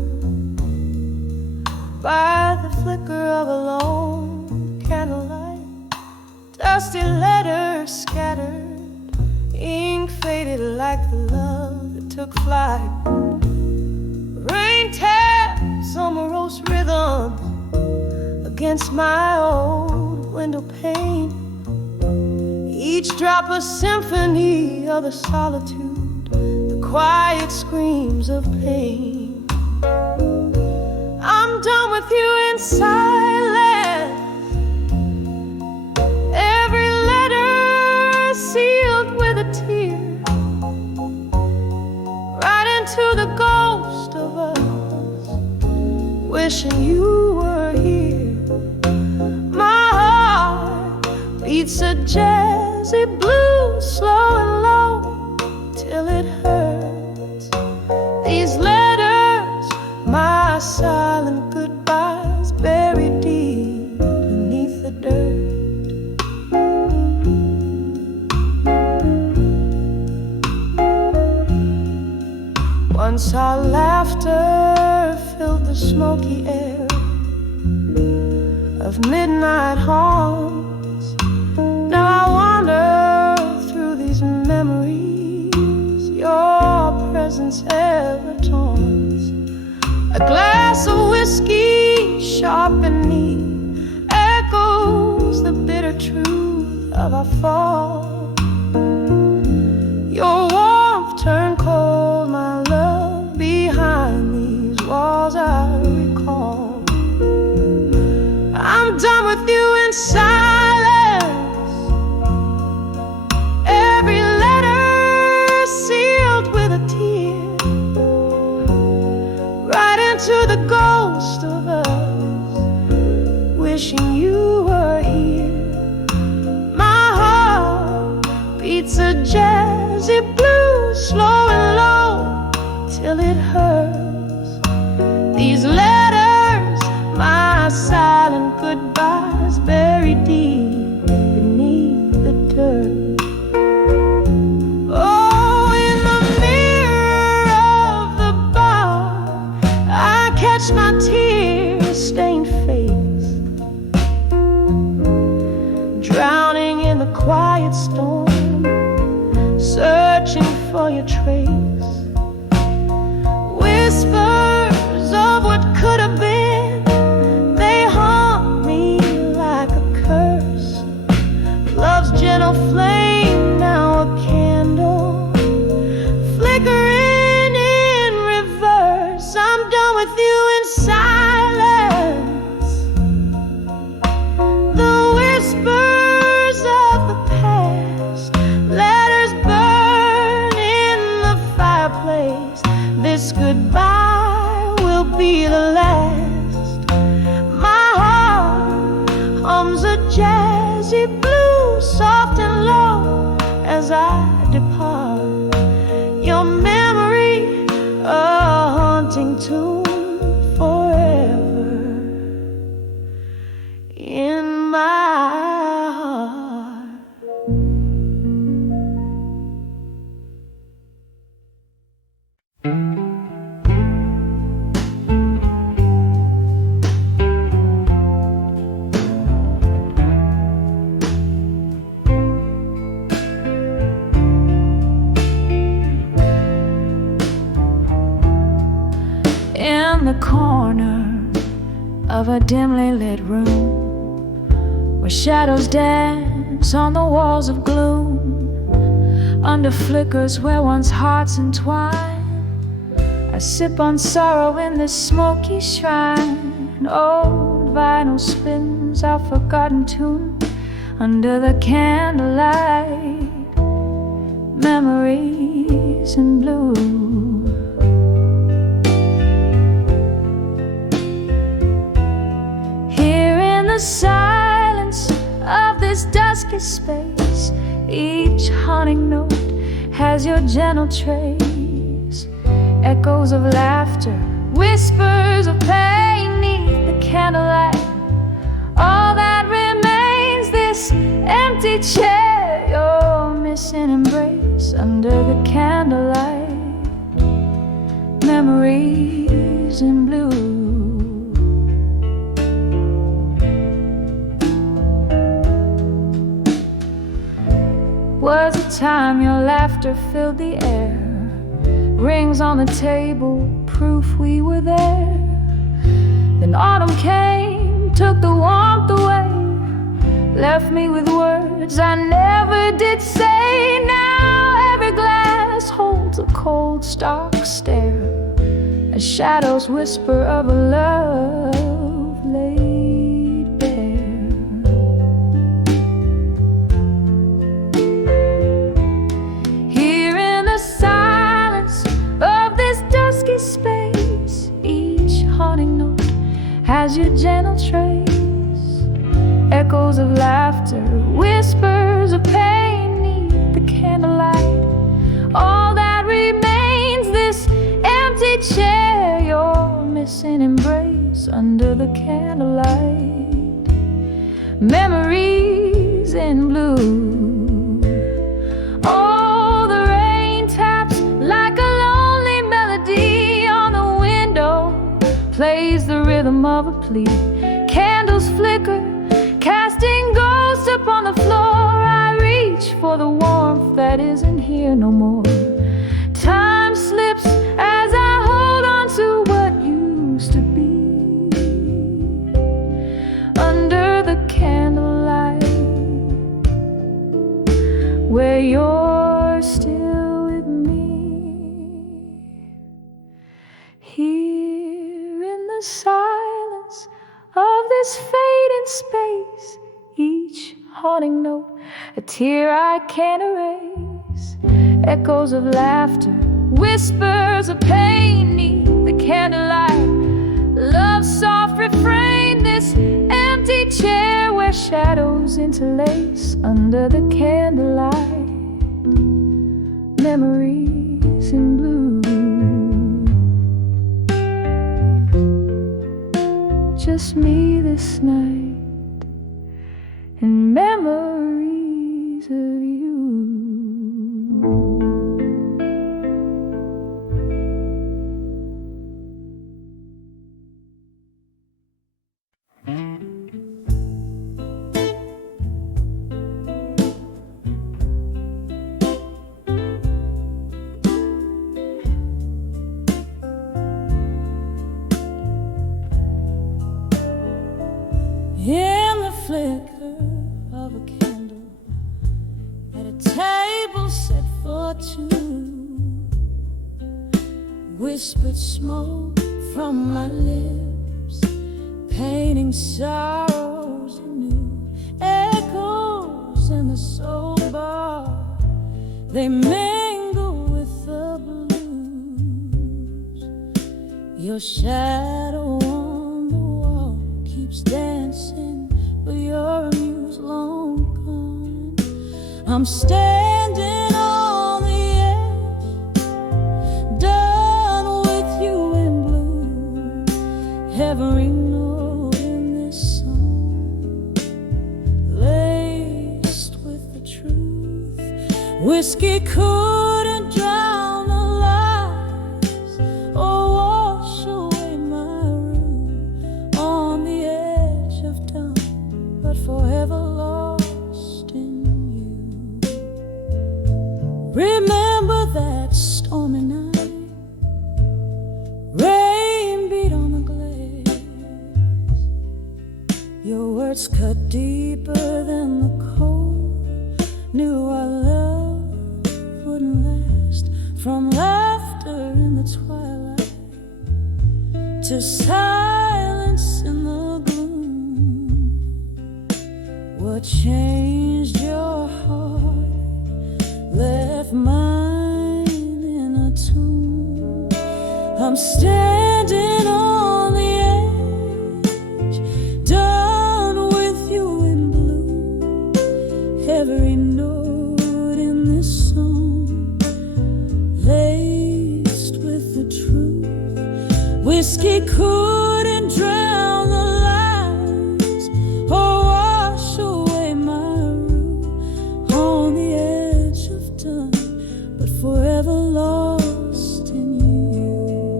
by the flicker of a lone candlelight, dusty letters scattered, ink faded like the love that took flight. Rain taps on morose rhythm against my old window pane, each drop a symphony of the solitude, the quiet screams of pain. I'm done with you in silence, every letter sealed with a tear, right into the ghost of us, wishing you were here. My heart beats a jazzy blues, slow and low, till it hurts. These letters, my silent goodbyes, buried deep beneath the dirt. Once our laughter filled the smoky air, of midnight haunts. Now I wander through these memories your presence ever taunts. A glass of whiskey, sharp and neat, echoes the bitter truth of our fall. Your warmth turned cold, my love, behind these walls I recall. I'm done with you in silence. Every letter sealed with a tear, right into the ghost of us, wishing you were here. My heart beats a jazzy blues, slow and low, till it hurts. These letters, my silent goodbyes, buried deep beneath the dirt. Oh, in the mirror of the bar, I catch my tear-stained face, drowning in the quiet storm, searching for your trace. Whispers of what could have been, they haunt me like a curse. Love's gentle flame, now a candle, flickering in reverse. I'm done with you in silence. The whispers of the past, letters burn in the fireplace. This goodbye will be the last. My heart hums a jazzy blues, soft and low, as I depart. Your memory, a haunting tune forever in my heart. In the corner of a dimly lit room, where shadows dance on the walls of gloom, under flickers where one's hearts entwine, I sip on sorrow in this smoky shrine. Old vinyl spins our forgotten tune under the candlelight, memories in blue. The silence of this dusky space, each haunting note has your gentle trace. Echoes of laughter, whispers of pain neath the candlelight. All that remains, this empty chair, your missing embrace under the candlelight, memories in blue. Was a time your laughter filled the air, rings on the table, proof we were there. Then autumn came, took the warmth away, left me with words I never did say. Now every glass holds a cold, stark stare, as shadows whisper of a love laid bare. Space, each haunting note has your gentle trace. Echoes of laughter, whispers of pain neath the candlelight. All that remains, this empty chair, your missing embrace under the candlelight, memories in blue. Oh, the rain taps like a lonely melody on the window, plays the rhythm of a plea. Candles flicker, casting ghosts upon the floor. I reach for the warmth that isn't here no more. Time slips as I hold on to what used to be. Under the candlelight, where you're still with me. Here in the silence of this fading space, each haunting note, a tear I can't erase. Echoes of laughter, whispers of pain, neath the candlelight. Love's soft refrain, this empty chair where shadows interlace. Under the candlelight, memories in blue. Just me this night, and memories of you. In the flicker of a candle at a table set for two, whispered smoke from my lips, painting sorrows anew. Echoes in the soul bar, they mingle with the blues. Your shadow on the wall keeps dancing, but you're a muse long gone. I'm standing on the edge, done with you in blue. Every note in this song laced with the truth. Whiskey couldn't drown the lies or wash away my room on the edge of dawn, but forever lost in you. Remember that stormy night, rain beat on the glass. Your words cut deeper than the cold. Knew our love wouldn't last. From laughter in the twilight to silence in the gloom. What changed your heart left mine in a tomb. I'm standing on the edge, done with you in blue. Every note in this song laced with the truth. Whiskey couldn't drown the lies or wash away my room on the edge of dawn, but forever lost in you.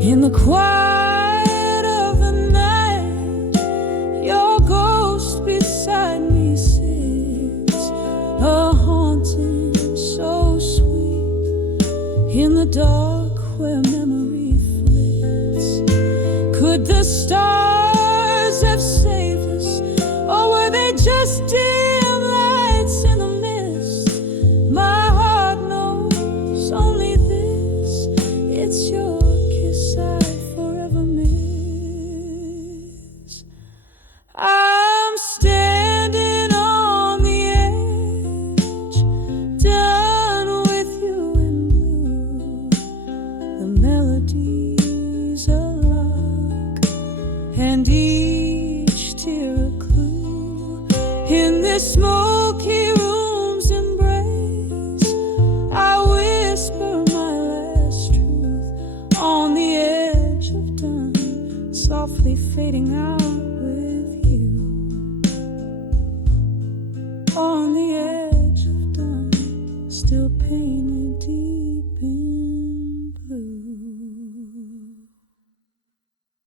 In the quiet of the night, your ghost beside me sits, a haunting so sweet. In the dark where memory flits, could the stars have saved us, or were they just dim lights in the mist? My heart knows only this, it's your kiss I forever miss. I'm standing on the edge, done with you in blue. The melodies a lock, and each tear a clue. In this smoky room's embrace, I whisper my last truth on the edge of dawn, softly fading out.